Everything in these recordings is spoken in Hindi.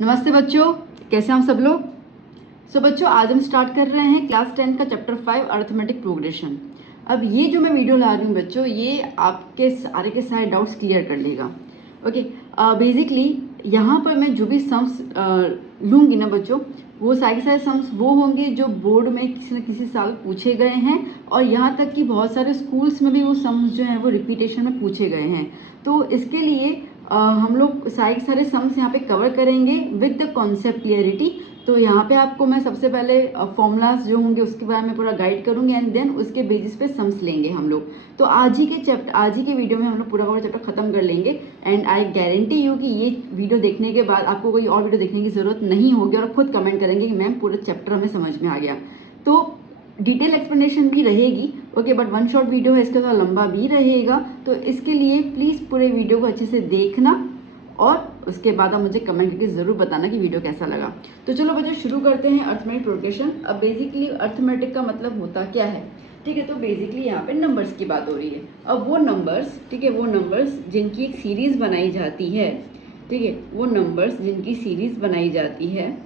नमस्ते बच्चों, कैसे हम सब लोग। बच्चों आज हम स्टार्ट कर रहे हैं क्लास 10 का चैप्टर 5 अर्थमेटिक प्रोग्रेशन। अब ये जो मैं वीडियो ला रही हूँ बच्चों, ये आपके सारे के सारे डाउट्स क्लियर कर लेगा। ओके, बेसिकली यहाँ पर मैं जो भी सम्स लूँगी ना बच्चों, वो सारे के सारे सम्स वो होंगे जो बोर्ड में किसी न किसी साल पूछे गए हैं, और यहाँ तक कि बहुत सारे स्कूल्स में भी वो सम्स जो हैं वो रिपीटेशन में पूछे गए हैं। तो इसके लिए हम लोग सारे के सारे सम्स यहाँ पे कवर करेंगे विद द कॉन्सेप्ट क्लियरिटी। तो यहाँ पे आपको मैं सबसे पहले फॉर्मूलाज जो होंगे उसके बारे में पूरा गाइड करूँगी, एंड देन उसके बेसिस पे सम्स लेंगे हम लोग। तो आज ही के वीडियो में हम लोग पूरा चैप्टर खत्म कर लेंगे, एंड आई गारंटी यू कि ये वीडियो देखने के बाद आपको कोई और वीडियो देखने की ज़रूरत नहीं होगी और खुद कमेंट करेंगे कि मैम पूरा चैप्टर हमें समझ में आ गया। तो डिटेल एक्सप्लेनेशन भी रहेगी, okay, but one shot video है, इसका थोड़ा लंबा भी रहेगा। तो इसके लिए प्लीज़ पूरे वीडियो को अच्छे से देखना और उसके बाद आप मुझे कमेंट करके ज़रूर बताना कि वीडियो कैसा लगा। तो चलो बच्चों शुरू करते हैं अर्थमेटिक प्रोग्रेशन। अब बेसिकली अर्थमेटिक का मतलब होता क्या है, ठीक है। तो बेसिकली यहाँ पे नंबर्स की बात हो रही है। अब वो नंबर्स, ठीक है, वो नंबर्स जिनकी एक सीरीज़ बनाई जाती है, ठीक है, वो नंबर्स जिनकी सीरीज़ बनाई जाती है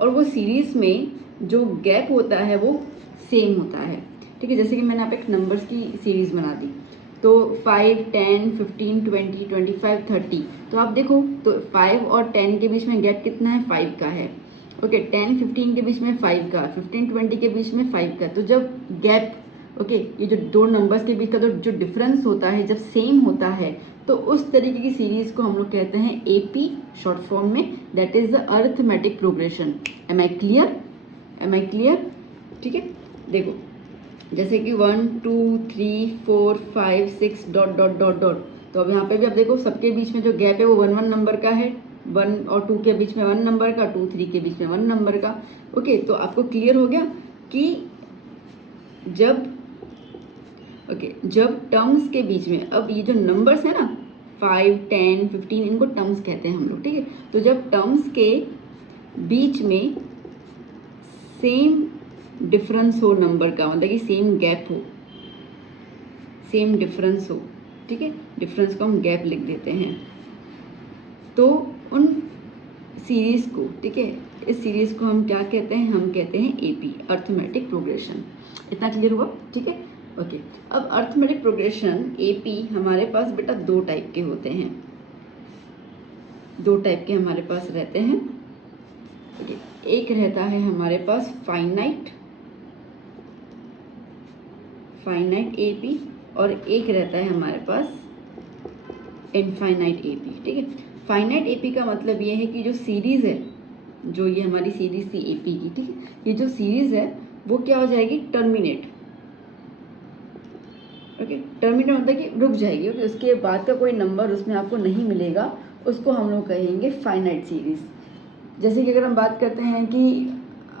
और वो सीरीज़ में जो गैप होता है वो सेम होता है, ठीक है। जैसे कि मैंने यहाँ पे एक नंबर्स की सीरीज़ बना दी, तो 5, 10, 15, 20, 25, 30। तो आप देखो, तो 5 और 10 के बीच में गैप कितना है, 5 का है, ओके। 10, 15 के बीच में 5 का, 15, 20 के बीच में 5 का। तो जब गैप, ओके, ये जो दो नंबर्स के बीच का जो डिफरेंस होता है जब सेम होता है, तो उस तरीके की सीरीज़ को हम लोग कहते हैं AP शॉर्ट फॉर्म में, that is the arithmetic progression. Am I clear, ठीक है। देखो जैसे कि 1, 2, 3, 4, 5, 6 डॉट डॉट डॉट डॉट। तो अब यहाँ पे भी आप देखो सबके बीच में जो गैप है वो 1 1 नंबर का है, 1 और 2 के बीच में 1 नंबर का, 2 3 के बीच में 1 नंबर का। ओके, तो आपको क्लियर हो गया कि जब टर्म्स के बीच में, अब ये जो नंबर्स है ना 5, 10, 15, इनको टर्म्स कहते हैं हम लोग, ठीक है। तो जब टर्म्स के बीच में सेम डिफरेंस हो नंबर का, मतलब कि सेम गैप हो, सेम डिफरेंस हो, ठीक है, डिफरेंस को हम गैप लिख देते हैं। तो उन सीरीज़ को, ठीक है, इस सीरीज़ को हम क्या कहते हैं, हम कहते हैं AP अर्थमेटिक प्रोग्रेशन। इतना क्लियर हुआ, ठीक है, ओके। अब अर्थमेटिक प्रोग्रेशन AP हमारे पास बेटा दो टाइप के होते हैं, दो टाइप के हमारे पास रहते हैं। एक रहता है हमारे पास फाइनाइट AP, और एक रहता है हमारे पास इनफाइनाइट AP, ठीक है। फाइनाइट AP का मतलब ये है कि जो सीरीज़ है, जो ये हमारी सीरीज़ थी AP की, ठीक है, ये जो सीरीज़ है वो क्या हो जाएगी, टर्मिनेट, ओके। टर्मिनेट होता है कि रुक जाएगी, ओके, उसके बाद का कोई नंबर उसमें आपको नहीं मिलेगा, उसको हम लोग कहेंगे फाइनाइट सीरीज़। जैसे कि अगर हम बात करते हैं कि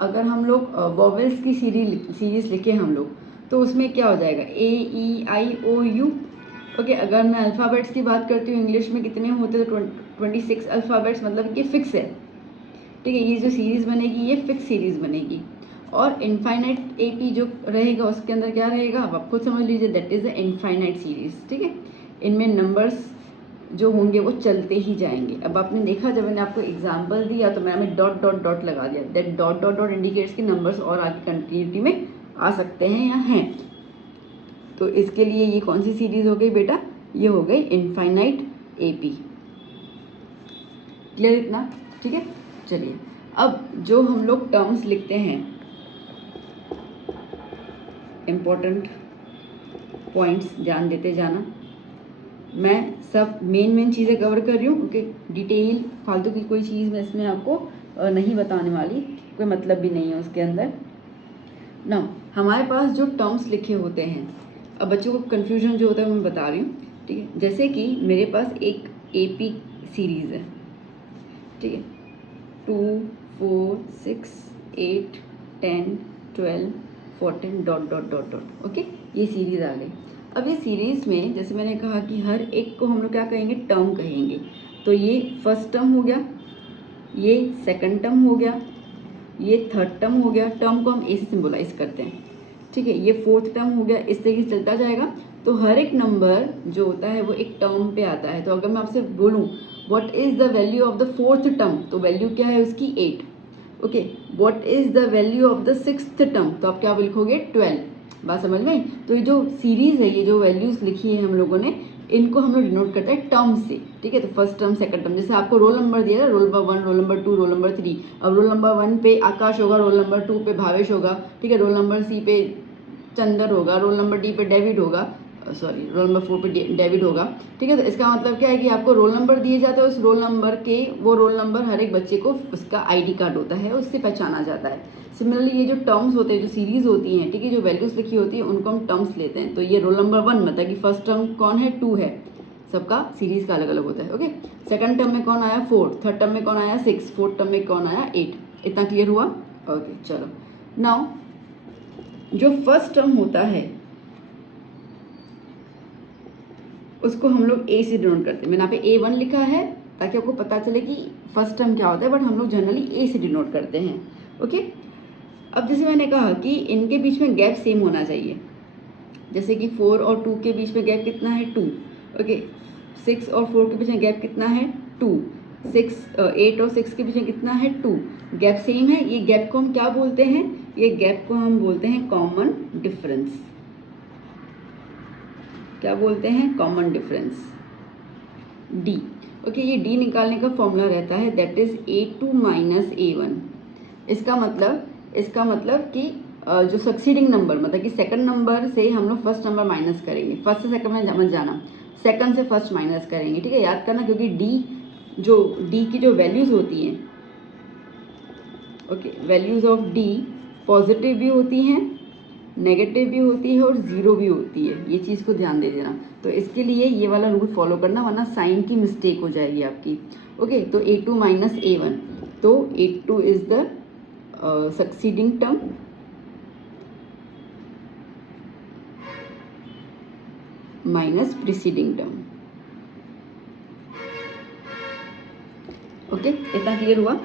अगर हम लोग वॉवेल्स की सीरीज़ लिखे हम लोग, तो उसमें क्या हो जाएगा, AEIOU, ओके। अगर मैं अल्फ़ाबेट्स की बात करती हूँ, इंग्लिश में कितने होते हैं, तो 26 अल्फ़ाबेट्स, मतलब कि फिक्स है, ठीक है। ये जो सीरीज़ बनेगी ये फिक्स सीरीज़ बनेगी। और इनफाइनाइट AP जो रहेगा उसके अंदर क्या रहेगा, आप खुद समझ लीजिए, that is the infinite series, ठीक है। इनमें नंबर्स जो होंगे वो चलते ही जाएंगे। अब आपने देखा जब मैंने आपको एग्जाम्पल दिया तो मैंने डॉट डॉट डॉट लगा दिया, that dot dot dot indicates कि नंबर्स और आगे कंटिन्यूटी में आ सकते हैं या हैं। तो इसके लिए ये कौन सी सीरीज़ हो गई बेटा, ये हो गई इनफाइनाइट AP। क्लियर इतना, ठीक है। चलिए अब जो हम लोग टर्म्स लिखते हैं, इम्पोर्टेंट पॉइंट्स ध्यान देते जाना, मैं सब मेन चीज़ें कवर कर रही हूँ, ओके। डिटेल फालतू की कोई चीज़ मैं इसमें आपको नहीं बताने वाली, कोई मतलब भी नहीं है उसके अंदर ना। हमारे पास जो टर्म्स लिखे होते हैं, अब बच्चों को कन्फ्यूजन जो होता है मैं बता रही हूँ, ठीक है। जैसे कि मेरे पास एक AP सीरीज़ है, ठीक है, 2, 4, 6, 8, 10, 12, 14 dot dot dot dot, okay. ये सीरीज़ आ गई। अब ये सीरीज़ में जैसे मैंने कहा कि हर एक को हम लोग क्या कहेंगे, टर्म कहेंगे। तो ये फर्स्ट टर्म हो गया, ये सेकंड टर्म हो गया, ये थर्ड टर्म हो गया, टर्म को हम A से सिम्बोलाइज करते हैं, ठीक है। ये फोर्थ टर्म हो गया, इस तरीके से चलता जाएगा। तो हर एक नंबर जो होता है वो एक टर्म पे आता है। तो अगर मैं आपसे बोलूँ what is the value of the fourth term, तो वैल्यू क्या है उसकी 8। Okay, what is the value of the sixth term, तो आप क्या लिखोगे 12। बात समझ में आई? तो ये जो सीरीज़ है, ये जो वैल्यूज़ लिखी है हम लोगों ने, इनको हम लोग डिनोट करते हैं टर्म से, ठीक है। तो फर्स्ट टर्म, सेकंड टर्म, जैसे आपको रोल नंबर दिया है, roll number 1, roll number 2, roll number 3। अब रोल नंबर 1 पे आकाश होगा, रोल नंबर 2 पे भावेश होगा, ठीक है। रोल नंबर सी पे चंदर होगा, रोल नंबर डी पे डेविड होगा, सॉरी रोल नंबर 4 पे डेविड होगा, ठीक है। तो इसका मतलब क्या है कि आपको रोल नंबर दिए जाते हैं, उस रोल नंबर के वो रोल नंबर हर एक बच्चे को उसका आईडी कार्ड होता है, उससे पहचाना जाता है। सिमिलरली ये जो टर्म्स होते हैं, जो सीरीज होती हैं, ठीक है, जो वैल्यूज लिखी होती है उनको हम टर्म्स लेते हैं। तो ये रोल नंबर 1 मतलब कि फर्स्ट टर्म कौन है 2 है, सबका सीरीज का अलग अलग होता है। ओके, सेकंड टर्म में कौन आया 4, थर्ड टर्म में कौन आया 6, फोर्थ टर्म में कौन आया 8। इतना क्लियर हुआ? ओके चलो, नाउ जो फर्स्ट टर्म होता है उसको हम लोग ए से डिनोट करते हैं। मैंने यहाँ पे A1 लिखा है ताकि आपको पता चले कि फर्स्ट टर्म क्या होता है, बट हम लोग जनरली ए से डिनोट करते हैं। ओके, अब जैसे मैंने कहा कि इनके बीच में गैप सेम होना चाहिए, जैसे कि 4 और 2 के बीच में गैप कितना है 2। ओके, 6 और 4 के बीच में गैप कितना है 2। 8 और 6 के बीच में कितना है 2। गैप सेम है, ये गैप को हम क्या बोलते हैं, ये गैप को हम बोलते हैं कॉमन डिफरेंस। क्या बोलते हैं? Common difference, D. ओके, ये डी निकालने का फॉर्मूला रहता है that is A2 minus A1। इसका मतलब कि जो सक्सीडिंग नंबर, मतलब कि सेकंड नंबर से हम लोग फर्स्ट नंबर माइनस करेंगे। फर्स्ट से सेकंड में मत जाना, सेकंड से फर्स्ट माइनस करेंगे, ठीक है। याद करना, क्योंकि डी की जो वैल्यूज होती हैं, okay, values of D positive भी होती हैं, नेगेटिव भी होती है और ज़ीरो भी होती है। ये चीज़ को ध्यान दे देना। तो इसके लिए ये वाला रूल फॉलो करना, वरना साइन की मिस्टेक हो जाएगी आपकी। ओके, तो A2 माइनस A1, तो A2 is the succeeding term minus preceding term. Okay, इतना क्लियर हुआ?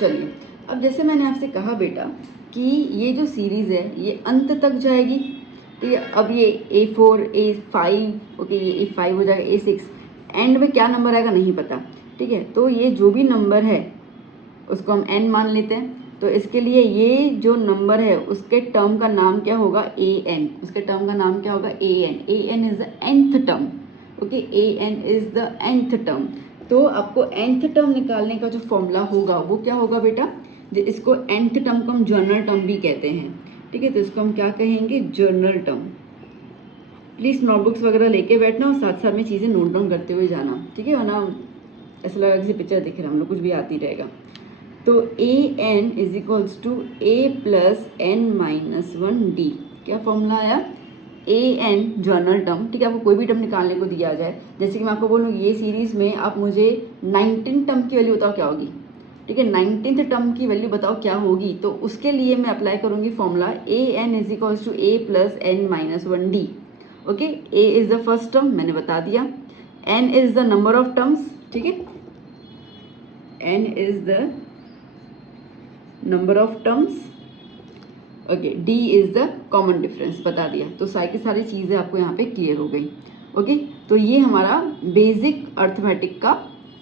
चलिए, अब जैसे मैंने आपसे कहा बेटा कि ये जो सीरीज़ है ये अंत तक जाएगी, ठीक है। अब ये A4, A5, ओके, ये A5 हो जाएगा, A6, एंड में क्या नंबर आएगा नहीं पता, ठीक है। तो ये जो भी नंबर है उसको हम n मान लेते हैं। तो इसके लिए ये जो नंबर है उसके टर्म का नाम क्या होगा an, उसके टर्म का नाम क्या होगा an is the nth term. Okay, an is the nth term. तो आपको nth टर्म निकालने का जो फॉर्मूला होगा वो क्या होगा बेटा, इसको nth टर्म को हम जर्नल टर्म भी कहते हैं, ठीक है। तो इसको हम क्या कहेंगे, जर्नल टर्म। प्लीज़ नोटबुक्स वगैरह लेके बैठना और साथ साथ में चीज़ें नोट डाउन करते हुए जाना, ठीक है, वरना ऐसा लगा किसी पिक्चर दिख रहा है हम लोग, कुछ भी आती रहेगा। तो an is equals to a plus n minus 1d। क्या फॉर्मूला आया, an जर्नल टर्म, ठीक है। आपको कोई भी टर्म निकालने को दिया जाए, जैसे कि मैं आपको बोलूँ ये सीरीज़ में आप मुझे 19 टर्म की वैल्यू बताओ क्या होगी, ठीक है, 19th टर्म की वैल्यू बताओ क्या होगी। तो उसके लिए मैं अप्लाई करूँगी formula an is equals to a plus n minus 1d। Okay, a is the first term, मैंने बता दिया, n is the number of terms, ठीक है, n is the number of terms, okay, d is the common difference, बता दिया। तो सारी की सारी चीज़ें आपको यहाँ पे क्लियर हो गई। ओके, तो ये हमारा बेसिक अर्थमेटिक का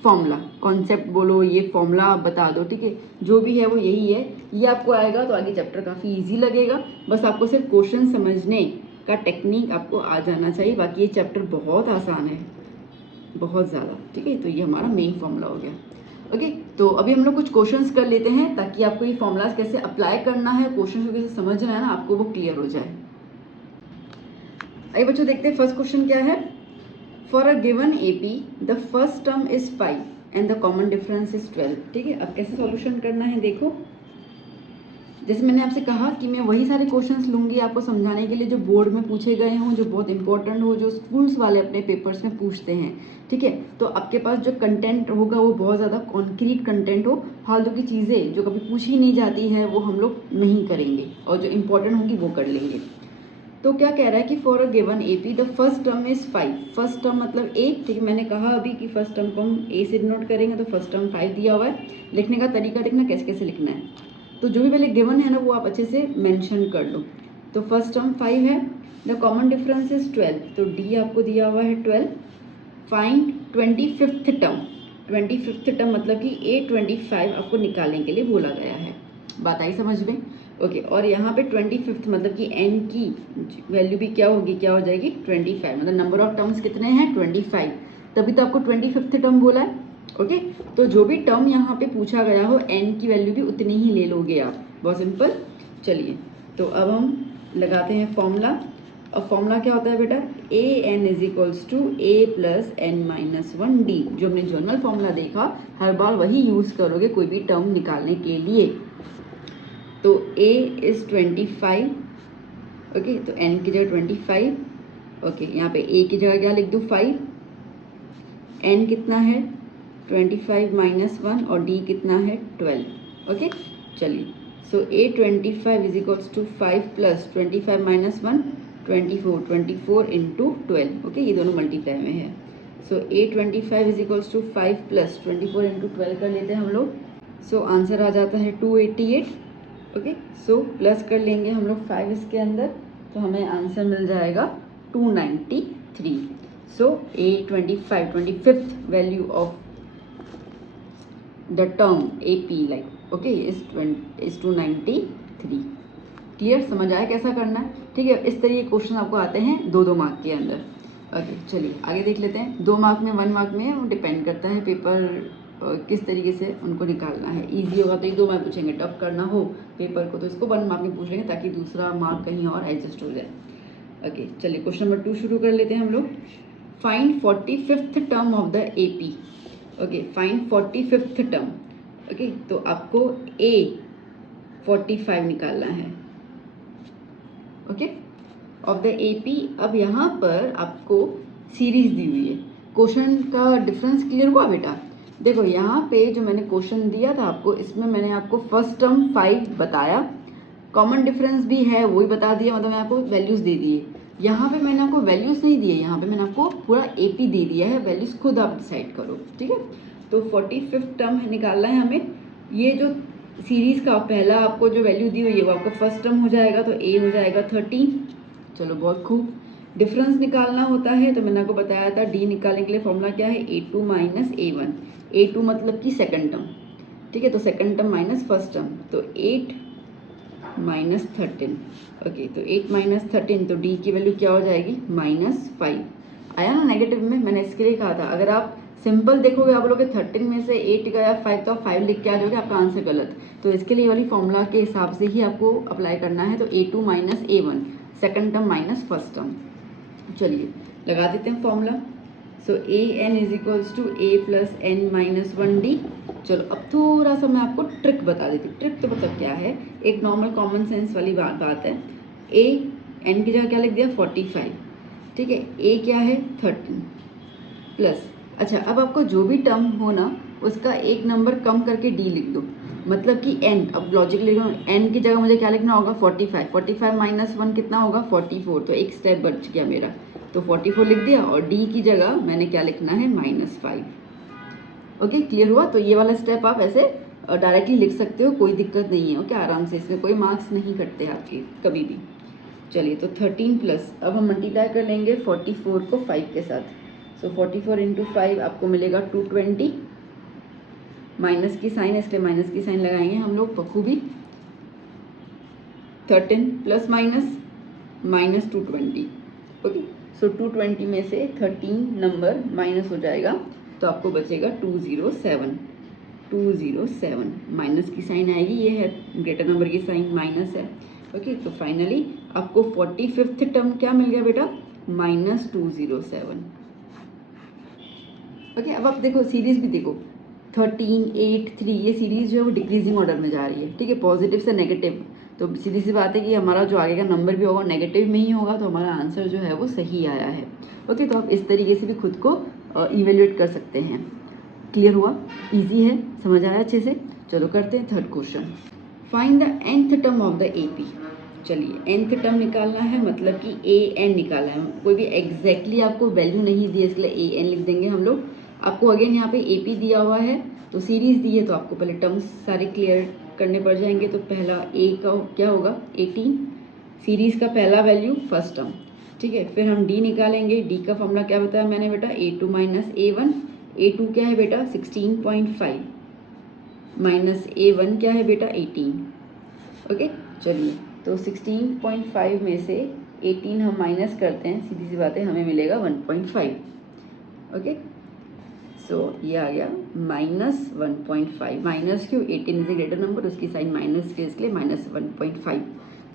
फॉर्मूला, कॉन्सेप्ट बोलो, ये फॉर्मूला आप बता दो, ठीक है, जो भी है वो यही है। ये आपको आएगा तो आगे चैप्टर काफ़ी इजी लगेगा। बस आपको सिर्फ क्वेश्चन समझने का टेक्निक आपको आ जाना चाहिए, बाकी ये चैप्टर बहुत आसान है, बहुत ज़्यादा, ठीक है। तो ये हमारा मेन फॉर्मूला हो गया। ओके, तो अभी हम लोग कुछ क्वेश्चंस कर लेते हैं ताकि आपको ये फॉर्मूलाज कैसे अप्लाई करना है, क्वेश्चन को कैसे समझना है ना, आपको वो क्लियर हो जाए। आइए बच्चों, देखते हैं फर्स्ट क्वेश्चन क्या है। For a given AP the first term is 5 and the common difference is 12, ठीक है। अब कैसे सॉल्यूशन करना है देखो, जैसे मैंने आपसे कहा कि मैं वही सारे क्वेश्चंस लूँगी आपको समझाने के लिए जो बोर्ड में पूछे गए हों, जो बहुत इंपॉर्टेंट हो, जो स्कूल्स वाले अपने पेपर्स में पूछते हैं, ठीक है। तो आपके पास जो कंटेंट होगा वो बहुत ज़्यादा कॉन्क्रीट कंटेंट हो, फालतू की चीज़ें जो कभी पूछी नहीं जाती है वो हम लोग नहीं करेंगे, और जो इम्पोर्टेंट होगी वो कर लेंगे। तो क्या कह रहा है कि for a given AP the first term is 5, first term मतलब a, ठीक है। मैंने कहा अभी कि फर्स्ट टर्म को हम a से डिनोट करेंगे, तो फर्स्ट टर्म 5 दिया हुआ है। लिखने का तरीका देखना कैसे कैसे लिखना है, तो जो भी पहले गिवन है ना वो आप अच्छे से मेंशन कर लो। तो फर्स्ट टर्म 5 है, द कॉमन डिफरेंस इज 12, तो d आपको दिया हुआ है 12। Find 25th term, 25th term मतलब कि A25 आपको निकालने के लिए बोला गया है। बात आई समझ में? ओके, और यहाँ पे 25th मतलब कि n की वैल्यू भी क्या होगी, क्या हो जाएगी 25, मतलब नंबर ऑफ टर्म्स कितने हैं 25, तभी तो आपको 25th टर्म बोला है। ओके, तो जो भी टर्म यहाँ पे पूछा गया हो n की वैल्यू भी उतनी ही ले लोगे आप, बहुत सिंपल। चलिए, तो अब हम लगाते हैं फॉर्मूला। अब फॉर्मूला क्या होता है बेटा, A N is equals to A plus N minus one D. जो हमने जर्नल फॉर्मूला देखा, हर बार वही यूज़ करोगे कोई भी टर्म निकालने के लिए। तो a इज़ 25, ओके, तो n की जगह 25, ओके, यहाँ पे a की जगह क्या लिख दूँ 5, n कितना है 25 माइनस 1 और d कितना है 12। ओके, चलिए, so A25 is equals to 5 plus 25 minus 1 24 into 12। Okay, ये दोनों मल्टीप्लाई में है। So A25 is equals to 5 plus 24 into 12 कर लेते हैं हम लोग। सो आंसर आ जाता है 288। ओके, सो प्लस कर लेंगे हम लोग 5 इसके अंदर, तो हमें आंसर मिल जाएगा 293। सो A25 25th value of the term AP like okay is 293। Clear, समझ आया कैसा करना है? ठीक है, इस तरह के क्वेश्चन आपको आते हैं 2 मार्क के अंदर। ओके, चलिए आगे देख लेते हैं। 2 मार्क में 1 मार्क में वो डिपेंड करता है पेपर किस तरीके से उनको निकालना है। इजी होगा तो ये 2 मार्क पूछेंगे, टफ करना हो पेपर को तो इसको 1 मार्क में पूछ लेंगे ताकि दूसरा मार्क कहीं और एडजस्ट हो जाए। ओके, चलिए क्वेश्चन नंबर 2 शुरू कर लेते हैं हम लोग। Find 45th term of the AP। Okay, find 45th term. Okay, तो आपको A45 निकालना है। Okay, of the AP। अब यहाँ पर आपको सीरीज दी हुई है। क्वेश्चन का डिफरेंस क्लियर हुआ बेटा? देखो यहाँ पे जो मैंने क्वेश्चन दिया था आपको, इसमें मैंने आपको फर्स्ट टर्म 5 बताया, कॉमन डिफरेंस भी है वो ही बता दिया, मतलब मैं आपको वैल्यूज़ दे दिए। यहाँ पे मैंने आपको वैल्यूज़ नहीं दिए, यहाँ पे मैंने आपको पूरा AP दे दिया है, वैल्यूज़ खुद आप डिसाइड करो। ठीक है, तो 45th टर्म निकालना है हमें। ये जो सीरीज़ का पहला आपको जो वैल्यू दी हुई है वो आपका फर्स्ट टर्म हो जाएगा, तो A हो जाएगा 13। चलो बहुत खूब। डिफरेंस निकालना होता है तो मैंने आपको बताया था, D निकालने के लिए फॉर्मूला क्या है, A2 माइनस A1। A2 मतलब कि सेकंड टर्म, ठीक है, तो second term minus first term, तो 8 माइनस 13। ओके, तो 8 माइनस 13, तो D की वैल्यू क्या हो जाएगी -5। आया ना नेगेटिव में, मैंने इसके लिए कहा था अगर आप सिंपल देखोगे आप बोलोगे 13 में से 8 गया 5 तो आप 5 लिख के आ जाओगे, आपका आंसर गलत। तो इसके लिए वाली फॉर्मूला के हिसाब से ही आपको अप्लाई करना है। तो A2 minus A1 second term minus first term. चलिए लगा देते हैं formula. So AN is equals to A plus N minus 1D। चलो अब थोड़ा सा मैं आपको ट्रिक बता देती हूँ। ट्रिक तो मतलब क्या है, एक नॉर्मल कॉमन सेंस वाली बात है। N की जगह क्या लिख दिया 45, ठीक है, A क्या है 13 प्लस, अच्छा अब आपको जो भी टर्म हो ना उसका एक नंबर कम करके D लिख दो, मतलब कि N। अब लॉजिक लिख लो, N की जगह मुझे क्या लिखना होगा 45 माइनस 1 कितना होगा 44, तो एक स्टेप बच गया मेरा, तो 44 लिख दिया और D की जगह मैंने क्या लिखना है -5। ओके, क्लियर हुआ? तो ये वाला स्टेप आप ऐसे डायरेक्टली लिख सकते हो, कोई दिक्कत नहीं है। ओके, आराम से, इसमें कोई मार्क्स नहीं कटते आपके कभी भी। चलिए, तो 13 प्लस, अब हम मल्टीप्लाई कर लेंगे 44 को 5 के साथ। सो 44 इंटू 5 आपको मिलेगा 220। माइनस की साइन है इसलिए माइनस की साइन लगाएंगे हम लोग बखूबी। 13 प्लस माइनस -220। ओके, सो 220 में से 13 नंबर माइनस हो जाएगा तो आपको बचेगा 207। माइनस की साइन आएगी, ये है ग्रेटर नंबर की साइन माइनस है। ओके, तो फाइनली आपको 45th टर्म क्या मिल गया बेटा -207। ओके, अब आप देखो सीरीज भी देखो 13, 8, 3, ये सीरीज जो है वो डिक्रीजिंग ऑर्डर में जा रही है। ठीक है, पॉजिटिव से नेगेटिव, तो सीधी सी बात है कि हमारा जो आगे का नंबर भी होगा नेगेटिव में ही होगा, तो हमारा आंसर जो है वो सही आया है। ओके, तो आप इस तरीके से भी खुद को इवेल्युएट कर सकते हैं। क्लियर हुआ? इजी है, समझ आया अच्छे से? चलो करते हैं third question. Find the nth term of the AP। चलिए nth टर्म निकालना है, मतलब कि AN निकालना है। कोई भी एग्जैक्टली आपको वैल्यू नहीं दी है इसलिए AN लिख देंगे हम लोग। आपको अगेन यहाँ पे AP दिया हुआ है, तो सीरीज दी है तो आपको पहले टर्म्स सारे क्लियर करने पड़ जाएंगे। तो पहला A का क्या होगा 18, सीरीज का पहला वैल्यू फर्स्ट टर्म, ठीक है। फिर हम D निकालेंगे, D का फॉर्मूला क्या बताया मैंने बेटा A2 माइनस A1, A2 क्या है बेटा 16.5 माइनस A1 क्या है बेटा 18। ओके चलिए, तो 16.5 में से 18 हम माइनस करते हैं, सीधी सी बात है, हमें मिलेगा 1.5। ओके सो ये आ गया -1.5। माइनस क्यों, 18 इज ए ग्रेटर नंबर, उसकी साइन माइनस के इसलिए -1.5।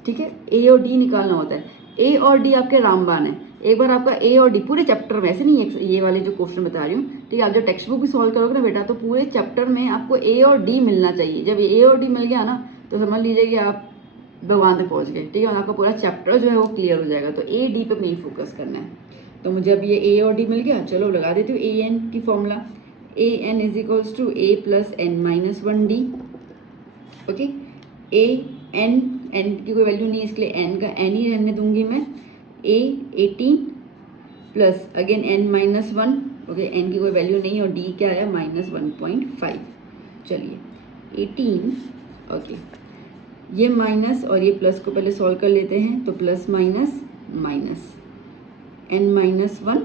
ठीक है, ए और डी निकालना होता है। ए और डी आपके रामबाण है। एक बार आपका ए और डी पूरे चैप्टर में, ऐसे नहीं ये वाले जो क्वेश्चन बता रही हूँ, ठीक है, आप जब टेक्स्ट बुक भी सॉल्व करोगे ना बेटा, तो पूरे चैप्टर में आपको ए और डी मिलना चाहिए। जब ए और डी मिल गया ना तो समझ लीजिए कि आप भगवान तक पहुँच गए। ठीक है, और आपका पूरा चैप्टर जो है वो क्लियर हो जाएगा। तो ए डी पे मेन फोकस करना है। तो मुझे अब ये ए और डी मिल गया, चलो लगा देती हूँ ए एन की formula. A N is equals to A plus N minus 1 D. Okay, a n, n की कोई वैल्यू नहीं है इसलिए एन का एन ही रहने दूंगी मैं। A 18 plus again n minus 1। Okay, n की कोई वैल्यू नहीं और डी क्या आया -1.5। चलिए 18। ओके, ये माइनस और ये प्लस को पहले सॉल्व कर लेते हैं। तो plus minus minus n minus 1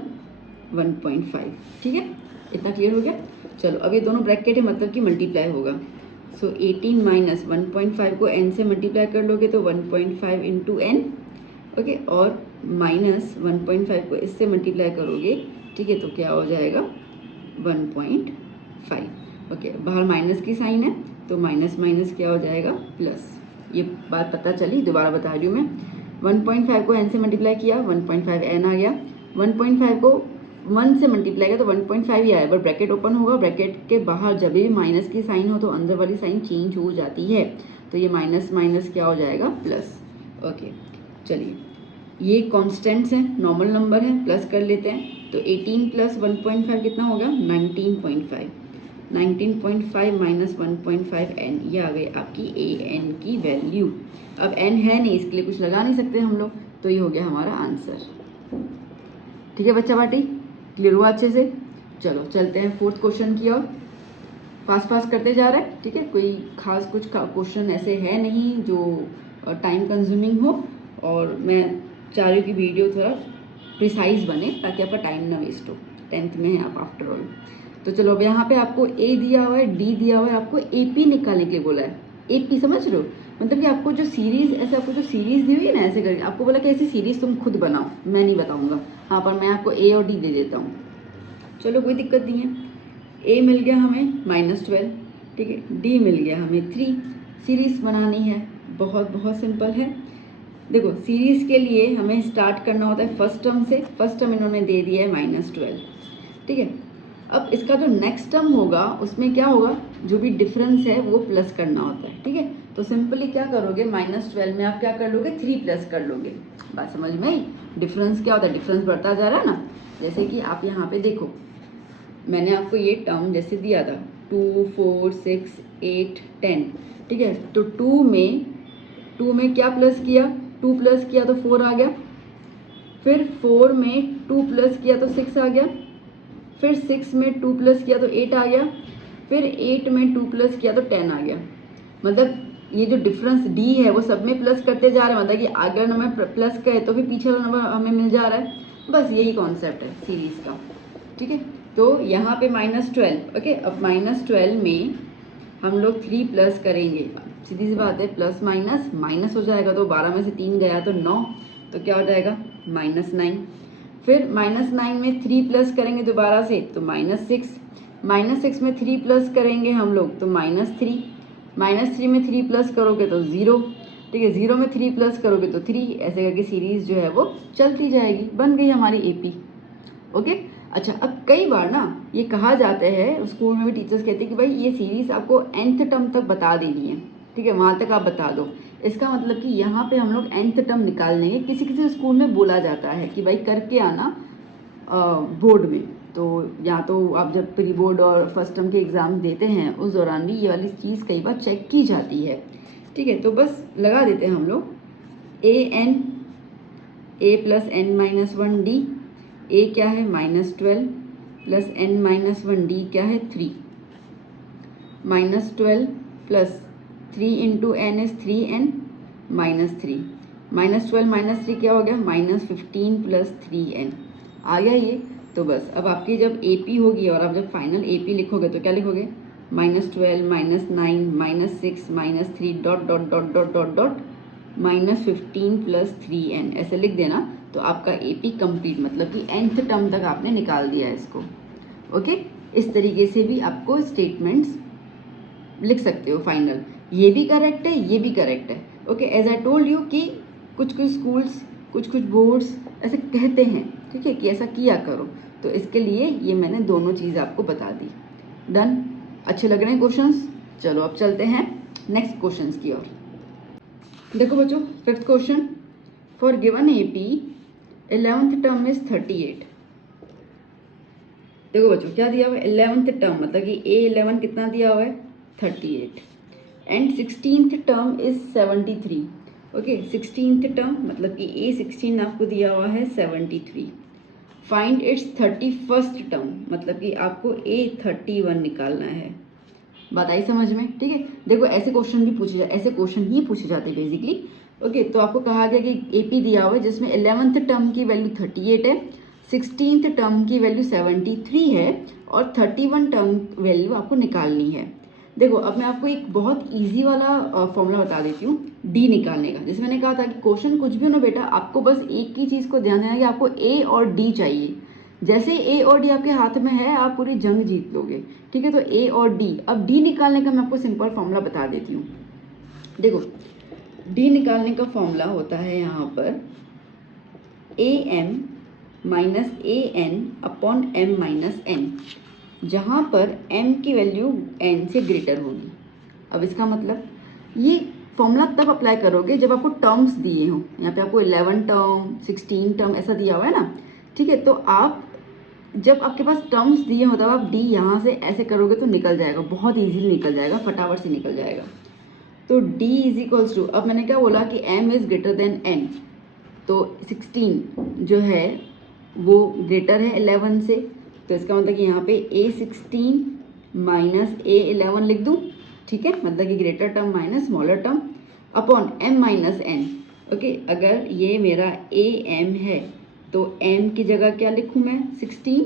1.5। ठीक है, इतना क्लियर हो गया। चलो अब ये दोनों ब्रैकेट है, मतलब कि मल्टीप्लाई होगा। सो 18 माइनस 1.5 को n से मल्टीप्लाई कर लोगे तो 1.5 इंटू एन। ओके, और माइनस 1.5 को इससे मल्टीप्लाई करोगे, ठीक है, तो क्या हो जाएगा 1.5। ओके, बाहर माइनस की साइन है तो माइनस माइनस क्या हो जाएगा प्लस। ये बात पता चली, दोबारा बता रही हूँ मैं। 1.5 को n से मल्टीप्लाई किया, 1.5 n आ गया। 1.5 को 1 से मल्टीप्लाई किया तो 1.5 ही आया, पर ब्रैकेट ओपन होगा, ब्रैकेट के बाहर जब भी माइनस की साइन हो तो अंदर वाली साइन चेंज हो जाती है। तो ये माइनस माइनस क्या हो जाएगा प्लस। ओके चलिए, ये कॉन्स्टेंट्स हैं, नॉर्मल नंबर है, प्लस कर लेते हैं। तो 18 प्लस 1.5 कितना हो गया 19.5। 19.5 माइनस 1.5 n, ये आ गई आपकी ए एन की वैल्यू। अब n है नहीं इसके लिए कुछ लगा नहीं सकते हम लोग, तो ये हो गया हमारा आंसर। ठीक है बच्चा पार्टी, क्लियर हुआ अच्छे से। चलो चलते हैं फोर्थ क्वेश्चन की ओर, फास्ट करते जा रहे हैं। ठीक है, कोई खास कुछ क्वेश्चन ऐसे है नहीं जो टाइम कंज्यूमिंग हो, और मैं चाह रही हूँ कि वीडियो थोड़ा प्रिसाइज बने ताकि आपका टाइम ना वेस्ट हो। 10th में है आप आफ्टर ऑल। तो चलो अब यहाँ पे आपको ए दिया हुआ है, डी दिया हुआ है, आपको एपी निकालने के लिए बोला है। एपी समझ रहे हो, मतलब कि आपको जो सीरीज़, ऐसे आपको जो सीरीज़ दी हुई है ना, ऐसे करके आपको बोला कि ऐसी सीरीज़ तुम खुद बनाओ, मैं नहीं बताऊँगा। हाँ, पर मैं आपको ए और डी दे देता हूँ। चलो कोई दिक्कत नहीं है। ए मिल गया हमें -12, ठीक है, डी मिल गया हमें 3। सीरीज़ बनानी है, बहुत बहुत सिंपल है। देखो सीरीज़ के लिए हमें स्टार्ट करना होता है फर्स्ट टर्म से। फर्स्ट टर्म इन्होंने दे दिया है -12, ठीक है। अब इसका जो नेक्स्ट टर्म होगा उसमें क्या होगा, जो भी डिफरेंस है वो प्लस करना होता है, ठीक है। तो सिंपली क्या करोगे, -12 में आप क्या कर लोगे 3 प्लस कर लोगे। बात समझ में आई। डिफरेंस क्या होता है, डिफरेंस बढ़ता जा रहा है ना। जैसे कि आप यहाँ पे देखो, मैंने आपको ये टर्म जैसे दिया था 2 4 6 8 10, ठीक है। तो 2 में क्या प्लस किया, 2 प्लस किया तो 4 आ गया। फिर 4 में 2 प्लस किया तो 6 आ गया। फिर 6 में 2 प्लस किया तो 8 आ गया। फिर 8 में 2 प्लस किया तो 10 आ गया। मतलब ये जो डिफरेंस डी है वो सब में प्लस करते जा रहे हैं, मतलब कि अगर नंबर प्लस करे तो फिर पीछे वाला नंबर हमें मिल जा रहा है। बस यही कॉन्सेप्ट है सीरीज़ का, ठीक है। तो यहाँ पे -12, ओके। अब -12 में हम लोग 3 प्लस करेंगे, सीधी सी बात है, प्लस माइनस माइनस हो जाएगा। तो 12 में से 3 गया तो 9, तो क्या हो जाएगा -9। फिर -9 में 3 प्लस करेंगे दोबारा से तो -6। -6 में 3 प्लस करेंगे हम लोग तो -3। -3 में 3 प्लस करोगे तो 0, ठीक है। 0 में 3 प्लस करोगे तो 3, ऐसे करके सीरीज़ जो है वो चलती जाएगी। बन गई हमारी एपी, ओके। अच्छा, अब कई बार ना ये कहा जाता है, स्कूल में भी टीचर्स कहते हैं कि भाई ये सीरीज़ आपको nth टर्म तक बता देनी है, ठीक है, वहाँ तक आप बता दो। इसका मतलब कि यहाँ पे हम लोग nth टर्म निकाल लेंगे। किसी किसी स्कूल में बोला जाता है कि भाई करके आना बोर्ड में। तो या तो आप जब प्री बोर्ड और फर्स्ट टर्म के एग्ज़ाम देते हैं उस दौरान भी ये वाली चीज़ कई बार चेक की जाती है, ठीक है। तो बस लगा देते हैं हम लोग ए प्लस n माइनस 1 डी। ए क्या है -12 प्लस n माइनस 1 डी क्या है 3। -12 plus 3 into N is 3n -3। -12 -3 क्या हो गया -15 प्लस 3n आ गया ये। तो बस अब आपकी जब AP होगी और आप जब फाइनल AP लिखोगे तो क्या लिखोगे, -12 -9 -6 -3 dot dot dot dot dot dot -15 + 3n ऐसे लिख देना। तो आपका AP कंप्लीट, मतलब कि nth टर्म तक आपने निकाल दिया है इसको। ओके, इस तरीके से भी आपको स्टेटमेंट्स लिख सकते हो फाइनल। ये भी करेक्ट है, ये भी करेक्ट है। Okay, as I told you कि कुछ कुछ स्कूल्स, कुछ कुछ बोर्ड्स ऐसे कहते हैं, ठीक है, कि ऐसा किया करो। तो इसके लिए ये मैंने दोनों चीज़ आपको बता दी। डन, अच्छे लग रहे हैं क्वेश्चंस? चलो अब चलते हैं नेक्स्ट क्वेश्चंस की ओर। देखो बच्चों, 5th question, for given AP 11th term is 38। देखो बच्चों क्या दिया हुआ है, 11th टर्म मतलब कि A11 कितना दिया हुआ है, 38 and 16th term is 73। Okay, 16th term मतलब कि A16 आपको दिया हुआ है 73। फाइंड इट्स 31st टर्म मतलब कि आपको A31 निकालना है। बात आई समझ में? ठीक है, देखो ऐसे क्वेश्चन भी पूछे ऐसे क्वेश्चन ही पूछे जाते हैं बेसिकली। ओके, तो आपको कहा गया कि AP दिया हुआ है जिसमें 11th टर्म की वैल्यू 38 है, 16th टर्म की वैल्यू 73 है और 31 टर्म वैल्यू आपको निकालनी है। देखो अब मैं आपको एक बहुत इजी वाला फॉर्मूला बता देती हूँ D निकालने का। जैसे मैंने कहा था कि क्वेश्चन कुछ भी हो ना बेटा, आपको बस एक ही चीज़ को ध्यान देना कि आपको A और D चाहिए। जैसे A और D आपके हाथ में है, आप पूरी जंग जीत लोगे। ठीक है, तो A और D, अब D निकालने का मैं आपको सिंपल फॉर्मूला बता देती हूँ। देखो D निकालने का फॉर्मूला होता है यहाँ पर AM minus AN upon M minus N, जहाँ पर M की वैल्यू N से ग्रेटर होगी। अब इसका मतलब ये फॉर्मूला तब अप्लाई करोगे जब आपको टर्म्स दिए हों। यहाँ पे आपको 11 टर्म 16 टर्म ऐसा दिया हुआ है ना, ठीक है, तो आप जब आपके पास टर्म्स दिए हो तब आप D यहाँ से ऐसे करोगे तो निकल जाएगा, बहुत ईजीली निकल जाएगा, फटाफट से निकल जाएगा। तो D इज इक्वल्स टू, अब मैंने क्या बोला कि M is greater than N, तो 16 जो है वो ग्रेटर है 11 से, तो इसका मतलब कि यहाँ पे A16 माइनस A11 लिख दूँ। ठीक है, मतलब कि greater term minus smaller term upon M minus N। Okay, अगर ये मेरा AM है तो M की जगह क्या लिखूँ मैं, 16,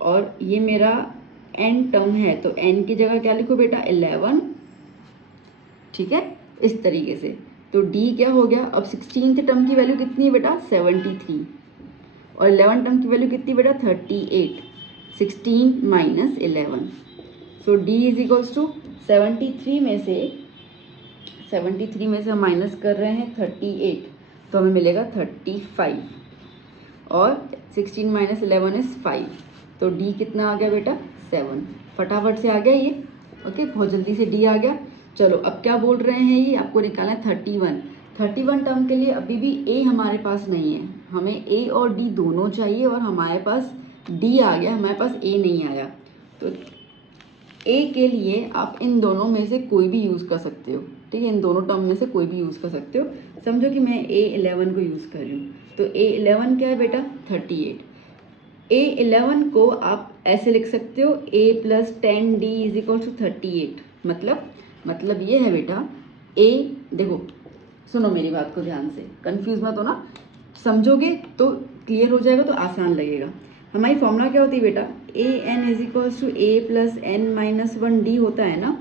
और ये मेरा N टर्म है तो N की जगह क्या लिखूँ बेटा, 11। ठीक है, इस तरीके से। तो D क्या हो गया, अब 16th टर्म की वैल्यू कितनी है बेटा, 73, और 11 टर्म की वैल्यू कितनी बेटा, 38, 16 minus 11। So D is equals to 73 में से हम माइनस कर रहे हैं 38, तो हमें मिलेगा 35, और 16 माइनस 11 इज 5, तो D कितना आ गया बेटा, 7। फटाफट से आ गया ये। ओके, बहुत जल्दी से D आ गया। चलो अब क्या बोल रहे हैं, ये आपको निकालना है 31 टर्म के लिए। अभी भी A हमारे पास नहीं है, हमें A और D दोनों चाहिए, और हमारे पास D आ गया, हमारे पास A नहीं आया। तो A के लिए आप इन दोनों में से कोई भी यूज़ कर सकते हो। ठीक है, इन दोनों टर्म में से कोई भी यूज़ कर सकते हो। समझो कि मैं A11 को यूज़ कर रही हूँ, तो A11 क्या है बेटा, 38। A11 को आप ऐसे लिख सकते हो A + 10D is equal to 38। मतलब ये है बेटा, A, देखो सुनो मेरी बात को ध्यान से, कंफ्यूज मत हो ना, समझोगे तो क्लियर हो जाएगा, तो आसान लगेगा। हमारी फॉर्मूला क्या होती है बेटा, AN is equals to A + N minus 1D होता है ना।